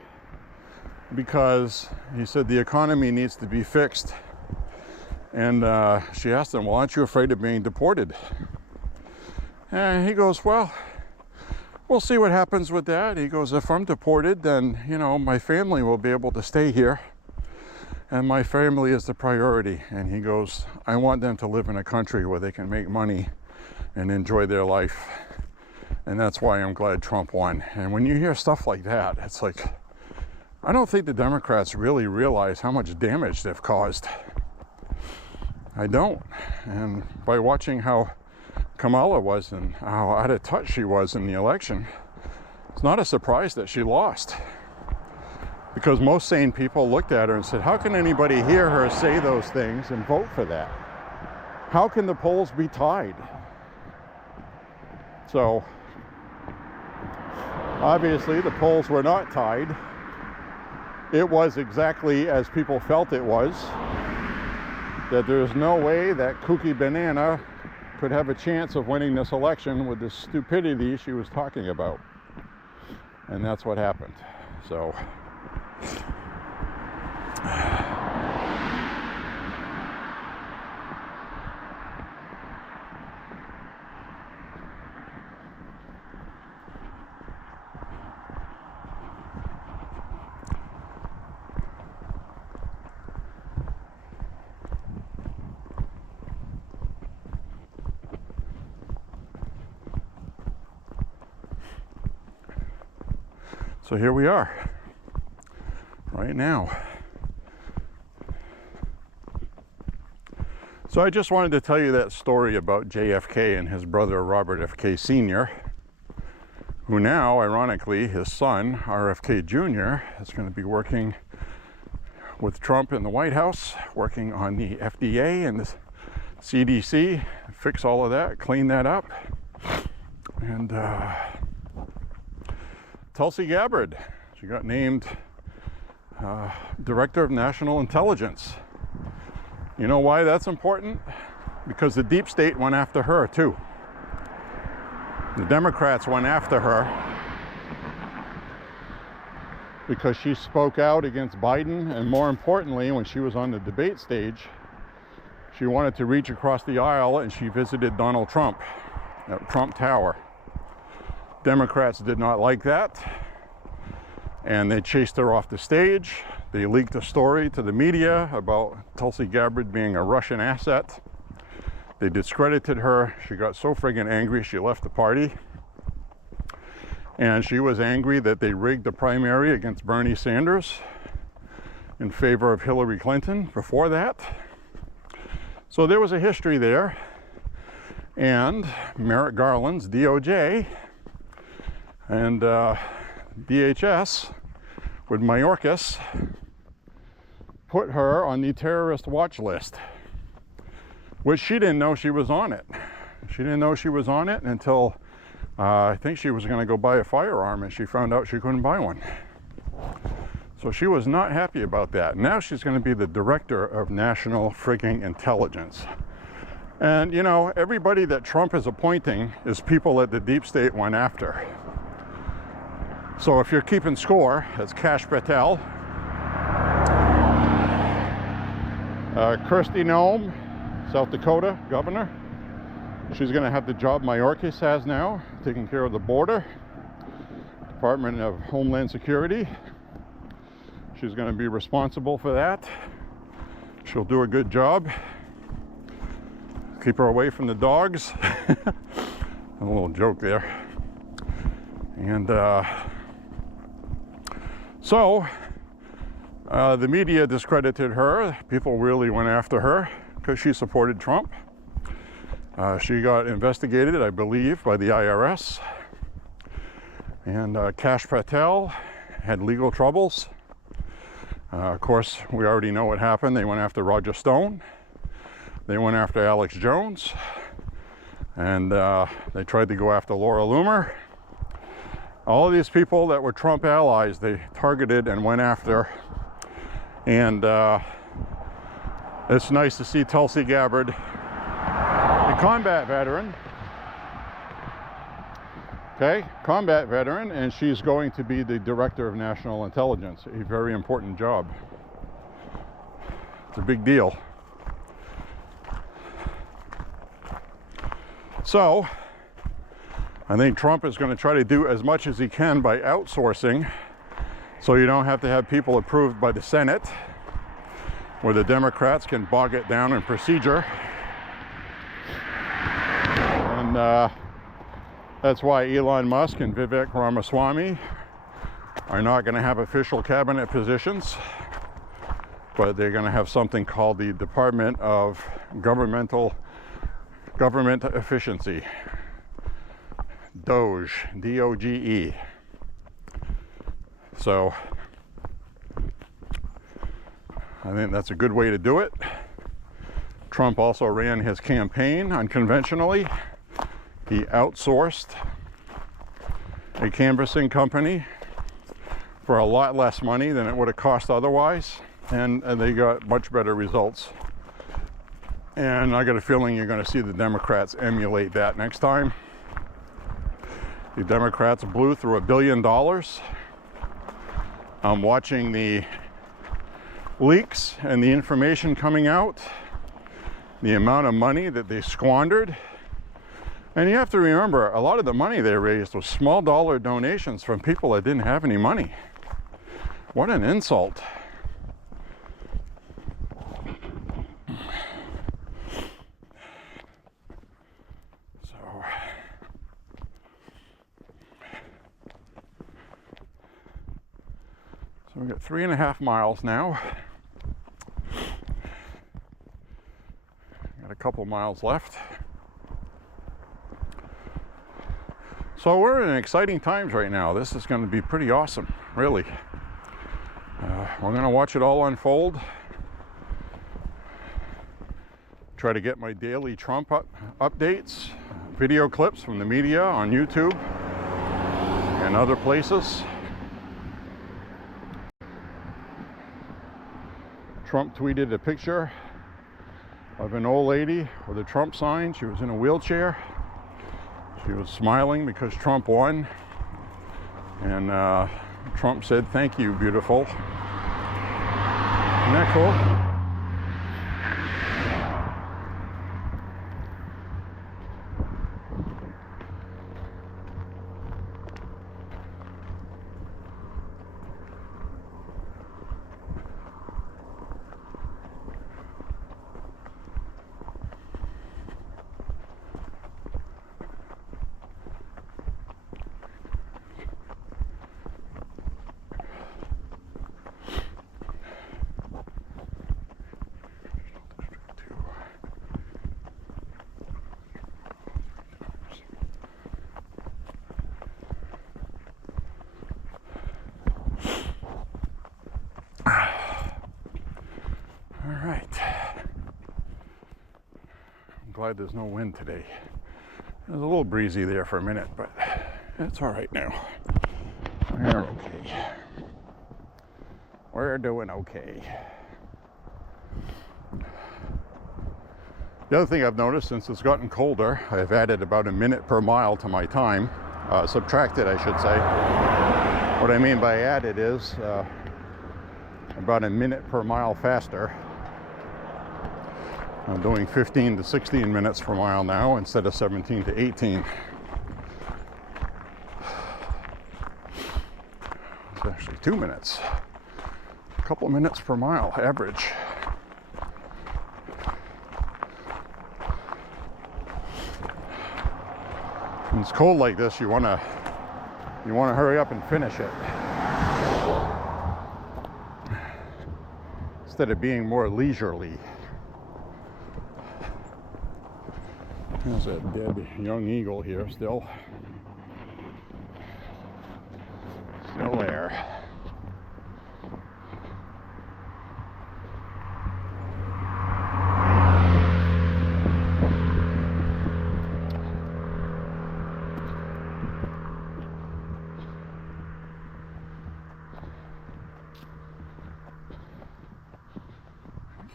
because he said the economy needs to be fixed. And she asked him, well, aren't you afraid of being deported? And he goes, well, we'll see what happens with that. He goes, if I'm deported, then, you know, my family will be able to stay here. And my family is the priority. And he goes, I want them to live in a country where they can make money and enjoy their life. And that's why I'm glad Trump won. And when you hear stuff like that, it's like, I don't think the Democrats really realize how much damage they've caused. I don't. And by watching how Kamala was and how out of touch she was in the election, it's not a surprise that she lost. Because most sane people looked at her and said, how can anybody hear her say those things and vote for that? How can the polls be tied? So, obviously the polls were not tied. It was exactly as people felt it was. That there's no way that kooky banana could have a chance of winning this election with the stupidity she was talking about. And that's what happened. So here we are, right now. So I just wanted to tell you that story about JFK and his brother Robert F. K. Sr., who now, ironically, his son, RFK Jr., is going to be working with Trump in the White House, working on the FDA and the CDC, fix all of that, clean that up. And Tulsi Gabbard, she got named Director of National Intelligence. You know why that's important? Because the deep state went after her too. The Democrats went after her because she spoke out against Biden, and more importantly, when she was on the debate stage, she wanted to reach across the aisle and she visited Donald Trump at Trump Tower. Democrats did not like that, and they chased her off the stage. They leaked a story to the media about Tulsi Gabbard being a Russian asset. They discredited her. She got so friggin' angry she left the party. And she was angry that they rigged the primary against Bernie Sanders in favor of Hillary Clinton before that. So there was a history there. And Merrick Garland's DOJ and DHS with Mayorkas put her on the terrorist watch list, which she didn't know she was on it. She didn't know she was on it until I think she was going to go buy a firearm and she found out she couldn't buy one. So she was not happy about that. Now she's going to be the Director of National Frigging Intelligence. And you know, everybody that Trump is appointing is people that the deep state went after. So if you're keeping score, as Kash Patel, Kristi Noem, South Dakota governor. She's going to have the job Mayorkas has now, taking care of the border. Department of Homeland Security. She's going to be responsible for that. She'll do a good job. Keep her away from the dogs. A little joke there. And so the media discredited her. People really went after her because she supported Trump. She got investigated, I believe, by the IRS. And Kash Patel had legal troubles. Of course, we already know what happened. They went after Roger Stone. They went after Alex Jones. And they tried to go after Laura Loomer. All of these people that were Trump allies, they targeted and went after. And it's nice to see Tulsi Gabbard, a combat veteran, combat veteran, and she's going to be the Director of National Intelligence, a very important job. It's a big deal. So, I think Trump is going to try to do as much as he can by outsourcing, so you don't have to have people approved by the Senate, where the Democrats can bog it down in procedure. And that's why Elon Musk and Vivek Ramaswamy are not going to have official cabinet positions, but they're going to have something called the Department of Government Efficiency. DOGE, D-O-G-E. So I think that's a good way to do it. Trump also ran his campaign unconventionally. He outsourced a canvassing company for a lot less money than it would have cost otherwise, and they got much better results. And I got a feeling you're going to see the Democrats emulate that next time. The Democrats blew through $1 billion. I'm watching the leaks and the information coming out, the amount of money that they squandered. And you have to remember, a lot of the money they raised was small dollar donations from people that didn't have any money. What an insult. So we've got 3.5 miles now. Got a couple miles left. So we're in exciting times right now. This is going to be pretty awesome, really. We're going to watch it all unfold. Try to get my daily Trump updates, video clips from the media on YouTube and other places. Trump tweeted a picture of an old lady with a Trump sign. She was in a wheelchair. She was smiling because Trump won. And Trump said, "Thank you, beautiful." Isn't that cool? Glad there's no wind today. It was a little breezy there for a minute, but it's all right now. We're okay. We're doing okay. The other thing I've noticed since it's gotten colder, I've added about a minute per mile to my time. Subtracted, I should say. What I mean by added is about a minute per mile faster. I'm doing 15 to 16 minutes per mile now instead of 17 to 18. It's actually 2 minutes. A couple minutes per mile average. When it's cold like this, you want to hurry up and finish it instead of being more leisurely. There's that dead young eagle here still there.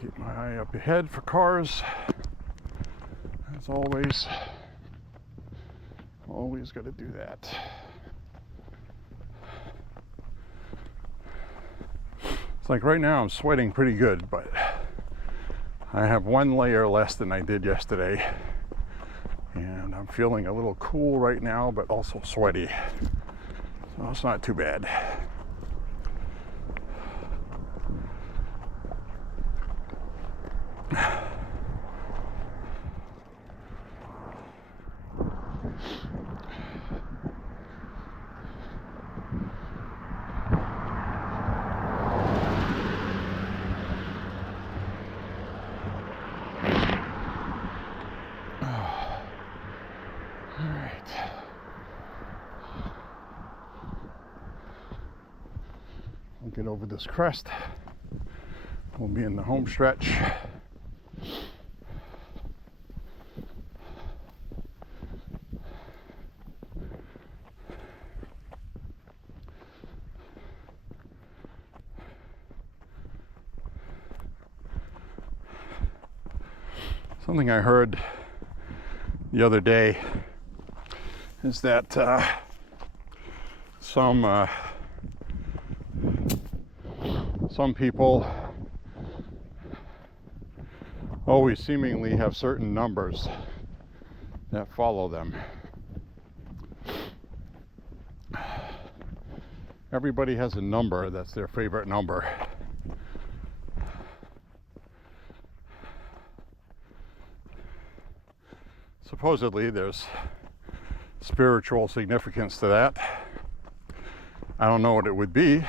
Keep my eye up ahead for cars. As always got to do that. It's like right now I'm sweating pretty good, but I have one layer less than I did yesterday. And I'm feeling a little cool right now, but also sweaty. So it's not too bad. We'll get over this crest. We'll be in the home stretch. Something I heard the other day is that some people always seemingly have certain numbers that follow them. Everybody has a number that's their favorite number. Supposedly there's spiritual significance to that. I don't know what it would be.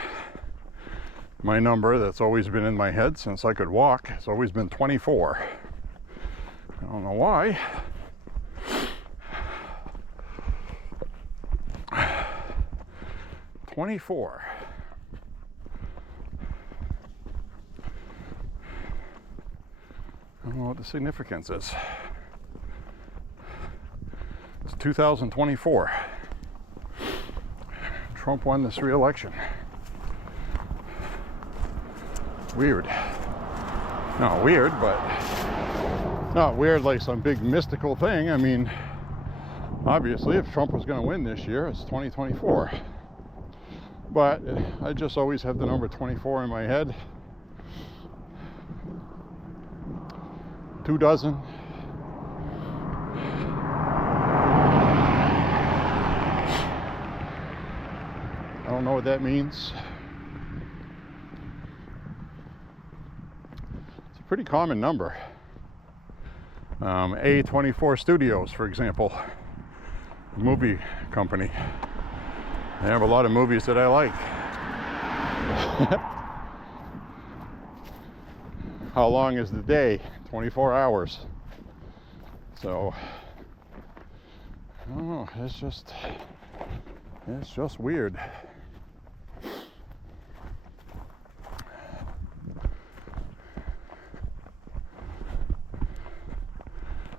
My number that's always been in my head since I could walk has always been 24. I don't know why. $24. I don't know what the significance is. It's 2024. Trump won this re-election. Weird. Not weird, but not weird like some big mystical thing. I mean, obviously, if Trump was going to win this year, it's 2024. But I just always have the number 24 in my head. 24. I don't know what that means. It's a pretty common number. A24 Studios, for example, movie company. They have a lot of movies that I like. How long is the day? 24 hours. So, I don't know, it's just weird.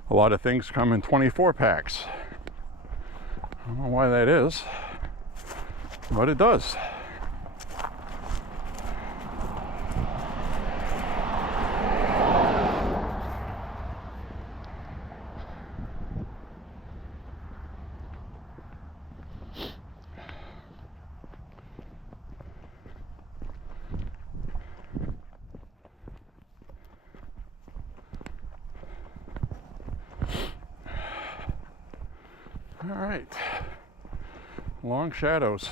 A lot of things come in 24 packs. I don't know why that is, but it does. All right, long shadows.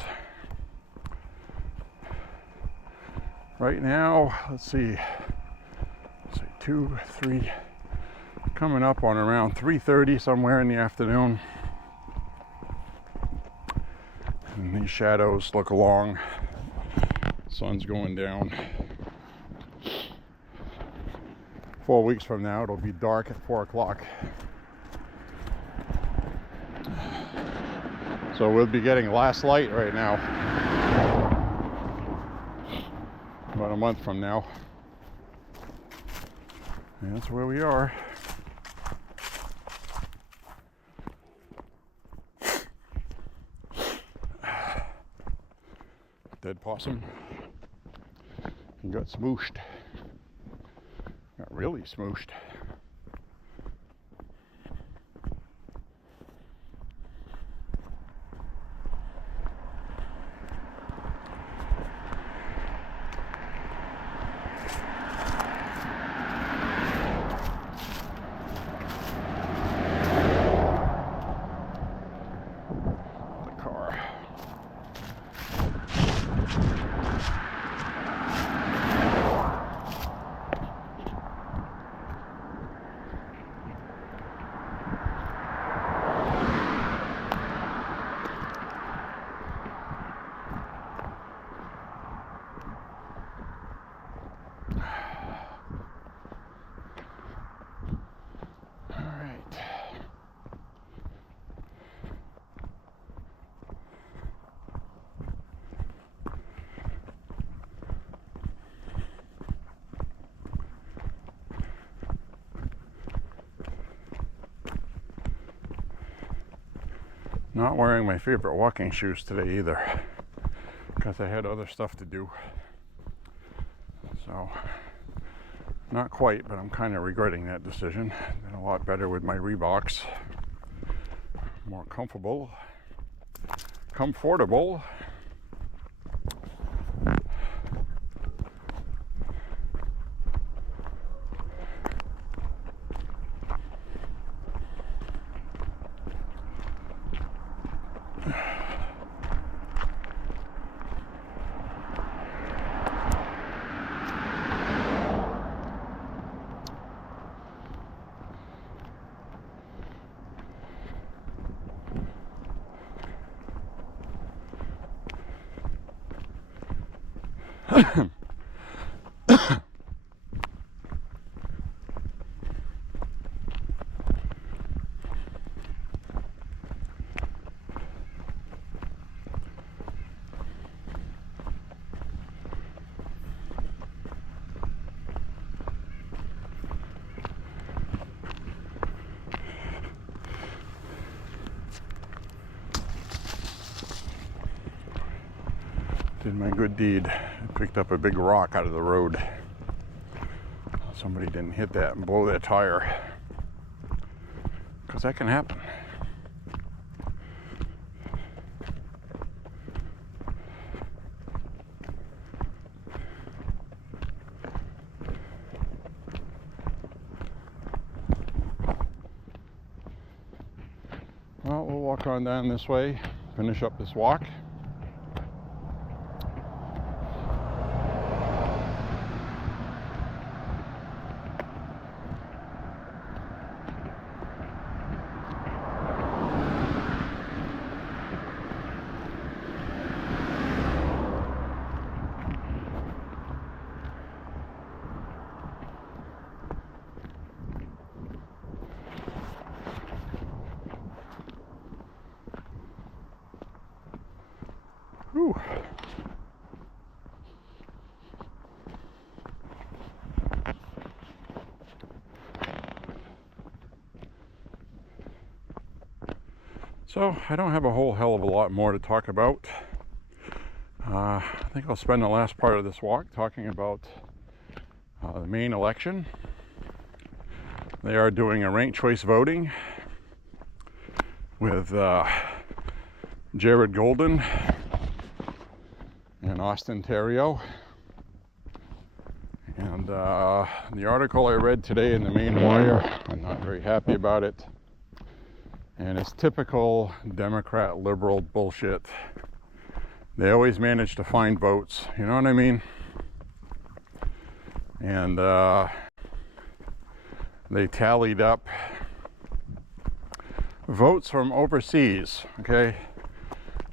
Right now, let's see, 2, 3, coming up on around 3:30 somewhere in the afternoon. And these shadows look long. Sun's going down. 4 weeks from now, it'll be dark at 4 o'clock. So we'll be getting last light right now. About a month from now. And that's where we are. Dead possum. He got smooshed. Got really smooshed. Not wearing my favorite walking shoes today either, because I had other stuff to do. So, not quite, but I'm kind of regretting that decision. Been a lot better with my Reeboks. More comfortable. Comfortable. Did my good deed. I picked up a big rock out of the road. Somebody didn't hit that and blow their tire, because that can happen. Well, we'll walk on down this way, finish up this walk. Whew. So I don't have a whole hell of a lot more to talk about. I think I'll spend the last part of this walk talking about the Maine election. They are doing a ranked choice voting with Jared Golden in Austin, Ontario. And the article I read today in the Maine Wire, I'm not very happy about it. And it's typical Democrat liberal bullshit. They always manage to find votes, you know what I mean? And they tallied up votes from overseas, okay?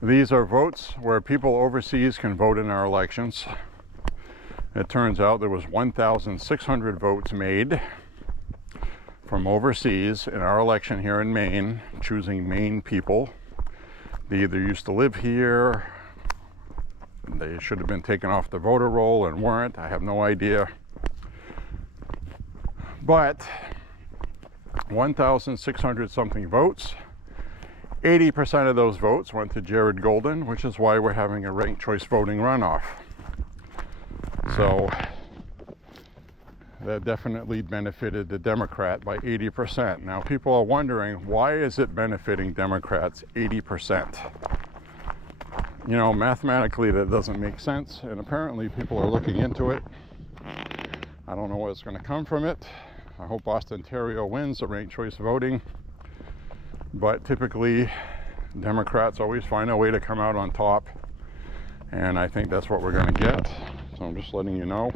These are votes where people overseas can vote in our elections. It turns out there was 1,600 votes made from overseas in our election here in Maine, choosing Maine people. They either used to live here, they should have been taken off the voter roll and weren't, I have no idea. But 1,600 something votes, 80% of those votes went to Jared Golden, which is why we're having a ranked choice voting runoff. So that definitely benefited the Democrat by 80%. Now people are wondering, why is it benefiting Democrats 80%? You know, mathematically that doesn't make sense, and apparently people are looking into it. I don't know what's going to come from it. I hope Ontario wins the ranked choice voting, but typically Democrats always find a way to come out on top, and I think that's what we're going to get. So I'm just letting you know.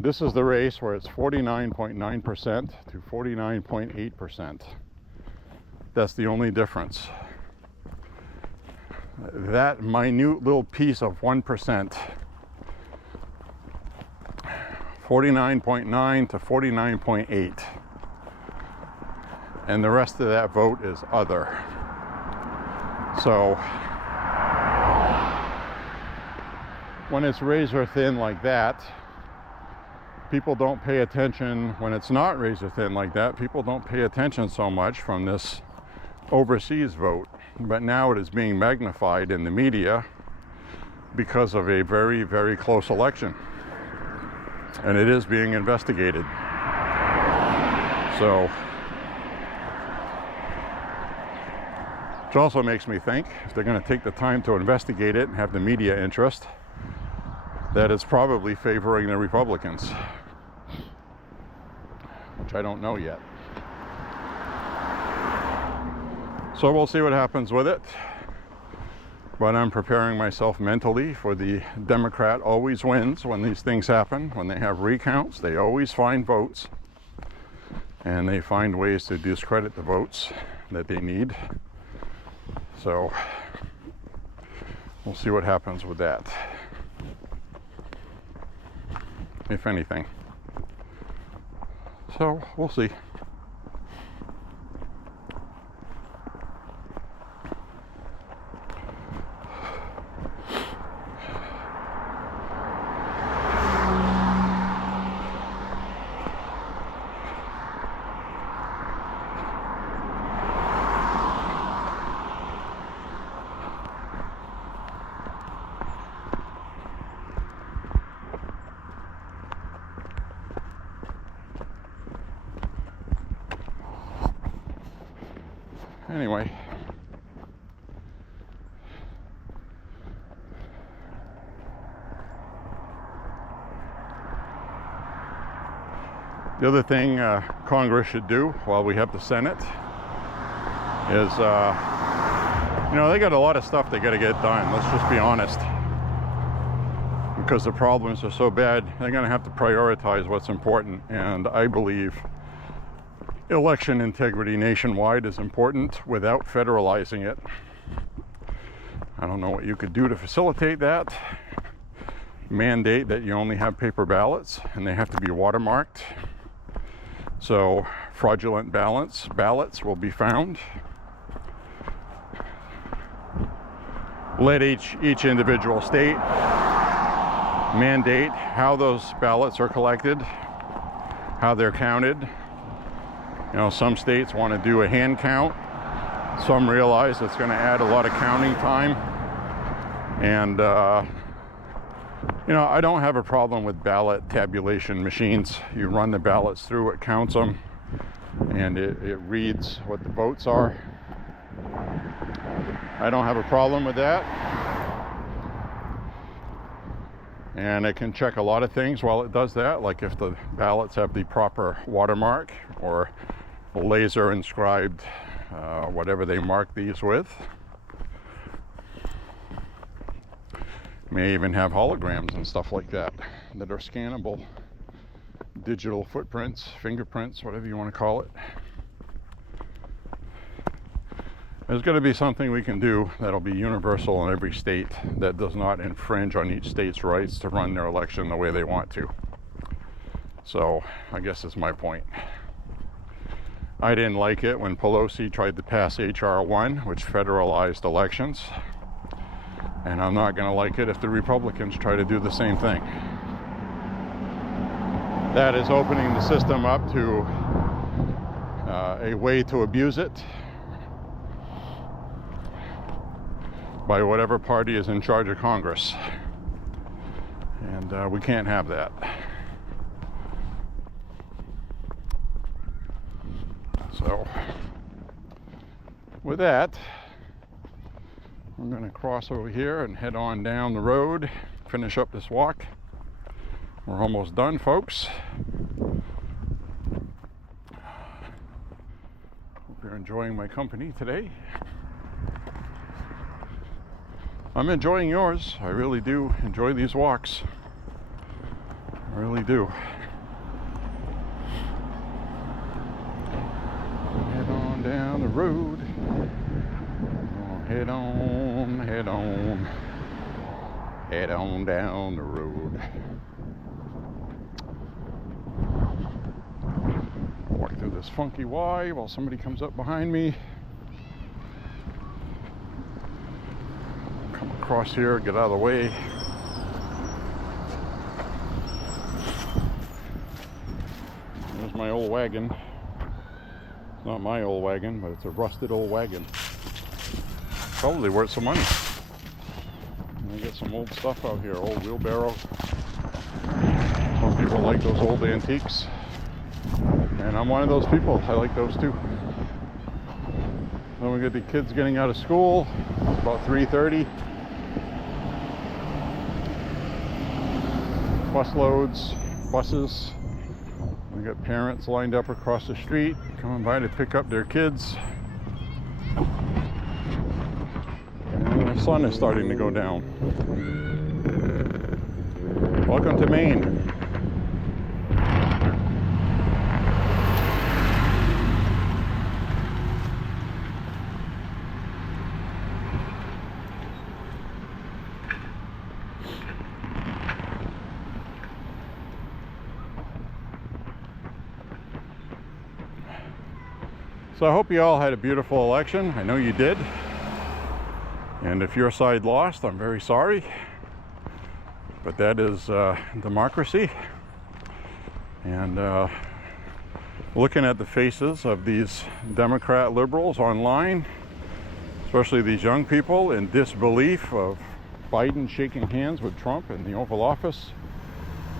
This is the race where it's 49.9% to 49.8%. That's the only difference. That minute little piece of 1%, 49.9 to 49.8, and the rest of that vote is other. So when it's razor thin like that, people don't pay attention. When it's not razor thin like that, people don't pay attention so much from this overseas vote. But now it is being magnified in the media because of a very, very close election. And it is being investigated. So, which also makes me think, if they're going to take the time to investigate it and have the media interest, that it's probably favoring the Republicans, which I don't know yet. So we'll see what happens with it. But I'm preparing myself mentally for the Democrat always wins when these things happen. When they have recounts, they always find votes. And they find ways to discredit the votes that they need. So we'll see what happens with that, if anything. So we'll see. Anyway, the other thing Congress should do while we have the Senate is, you know, they got a lot of stuff they got to get done. Let's just be honest. Because the problems are so bad, they're going to have to prioritize what's important. And I believe election integrity nationwide is important without federalizing it. I don't know what you could do to facilitate that. Mandate that you only have paper ballots and they have to be watermarked. So fraudulent ballots will be found. Let each individual state mandate how those ballots are collected, how they're counted. You know, some states want to do a hand count. Some realize it's going to add a lot of counting time. And, you know, I don't have a problem with ballot tabulation machines. You run the ballots through, it counts them, and it reads what the votes are. I don't have a problem with that. And it can check a lot of things while it does that, like if the ballots have the proper watermark or laser inscribed whatever they mark these with. May even have holograms and stuff like that that are scannable, digital footprints, fingerprints, whatever you want to call it. There's going to be something we can do that'll be universal in every state that does not infringe on each state's rights to run their election the way they want to. So I guess that's my point. I didn't like it when Pelosi tried to pass H.R. 1, which federalized elections. And I'm not going to like it if the Republicans try to do the same thing. That is opening the system up to a way to abuse it by whatever party is in charge of Congress. And we can't have that. So, with that, I'm going to cross over here and head on down the road, finish up this walk. We're almost done, folks. Hope you're enjoying my company today. I'm enjoying yours. I really do enjoy these walks. I really do. Head on down the road. Head on, head on. Head on down the road. Walk through this funky Y while somebody comes up behind me. Come across here, get out of the way. There's my old wagon. It's not my old wagon, but it's a rusted old wagon. Probably worth some money. I get some old stuff out here, old wheelbarrow. Some people like those old antiques. And I'm one of those people. I like those too. Then we get the kids getting out of school. It's about 3:30. Busloads, buses. We got parents lined up across the street coming by to pick up their kids. And the sun is starting to go down. Welcome to Maine. So I hope you all had a beautiful election. I know you did. And if your side lost, I'm very sorry. But that is democracy. And looking at the faces of these Democrat liberals online, especially these young people in disbelief of Biden shaking hands with Trump in the Oval Office,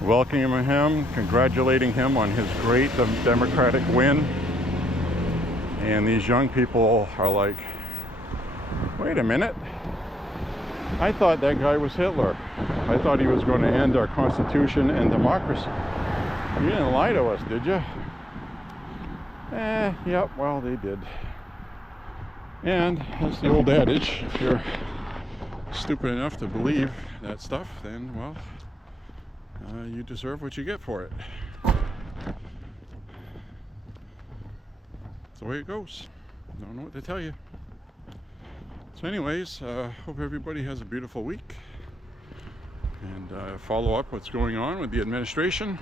welcoming him, congratulating him on his great Democratic win. And these young people are like, wait a minute, I thought that guy was Hitler. I thought he was going to end our Constitution and democracy. You didn't lie to us, did you? Yep, well, they did. And that's the old adage, if you're stupid enough to believe that stuff, then, well, you deserve what you get for it. That's the way it goes. Don't know what to tell you. So anyways, hope everybody has a beautiful week. And follow up what's going on with the administration.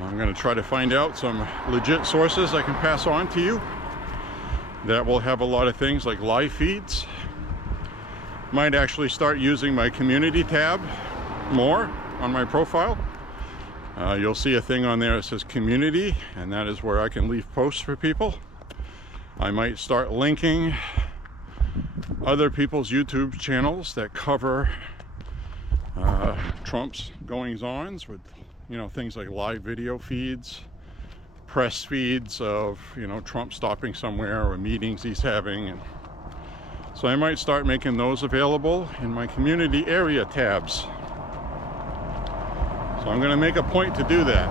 I'm going to try to find out some legit sources I can pass on to you that will have a lot of things like live feeds. Might actually start using my community tab more on my profile. You'll see a thing on there that says community, and that is where I can leave posts for people. I might start linking other people's YouTube channels that cover Trump's goings-ons with, things like live video feeds, press feeds of, Trump stopping somewhere or meetings he's having. And so I might start making those available in my community area tabs. So I'm going to make a point to do that.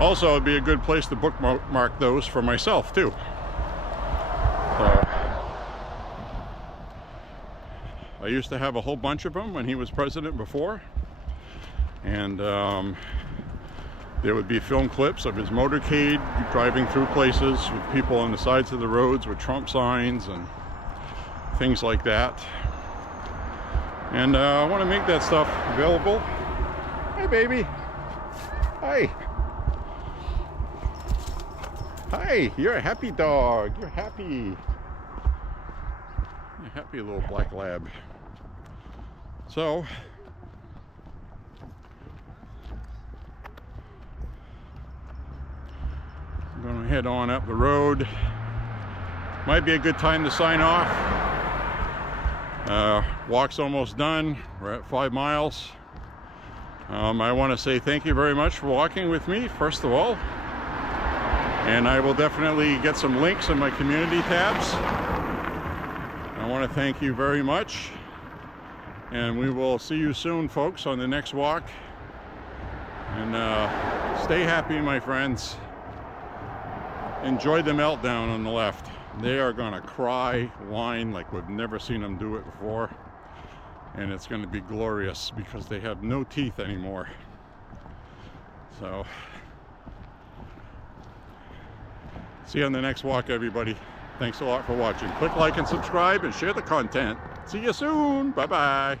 Also, it'd be a good place to bookmark those for myself too. So, I used to have a whole bunch of them when he was president before, and there would be film clips of his motorcade driving through places with people on the sides of the roads with Trump signs and things like that. And I want to make that stuff available. Hey, baby. Hi. Hi, you're a happy dog. You're happy. You're a happy little black lab. So, I'm going to head on up the road. Might be a good time to sign off. Walk's almost done. We're at 5 miles. I want to say thank you very much for walking with me, first of all. And I will definitely get some links in my community tabs. I want to thank you very much. And we will see you soon, folks, on the next walk. And stay happy, my friends. Enjoy the meltdown on the left. They are going to cry, whine like we've never seen them do it before. And it's going to be glorious because they have no teeth anymore. So, see you on the next walk, everybody. Thanks a lot for watching. Click like and subscribe and share the content. See you soon. Bye-bye.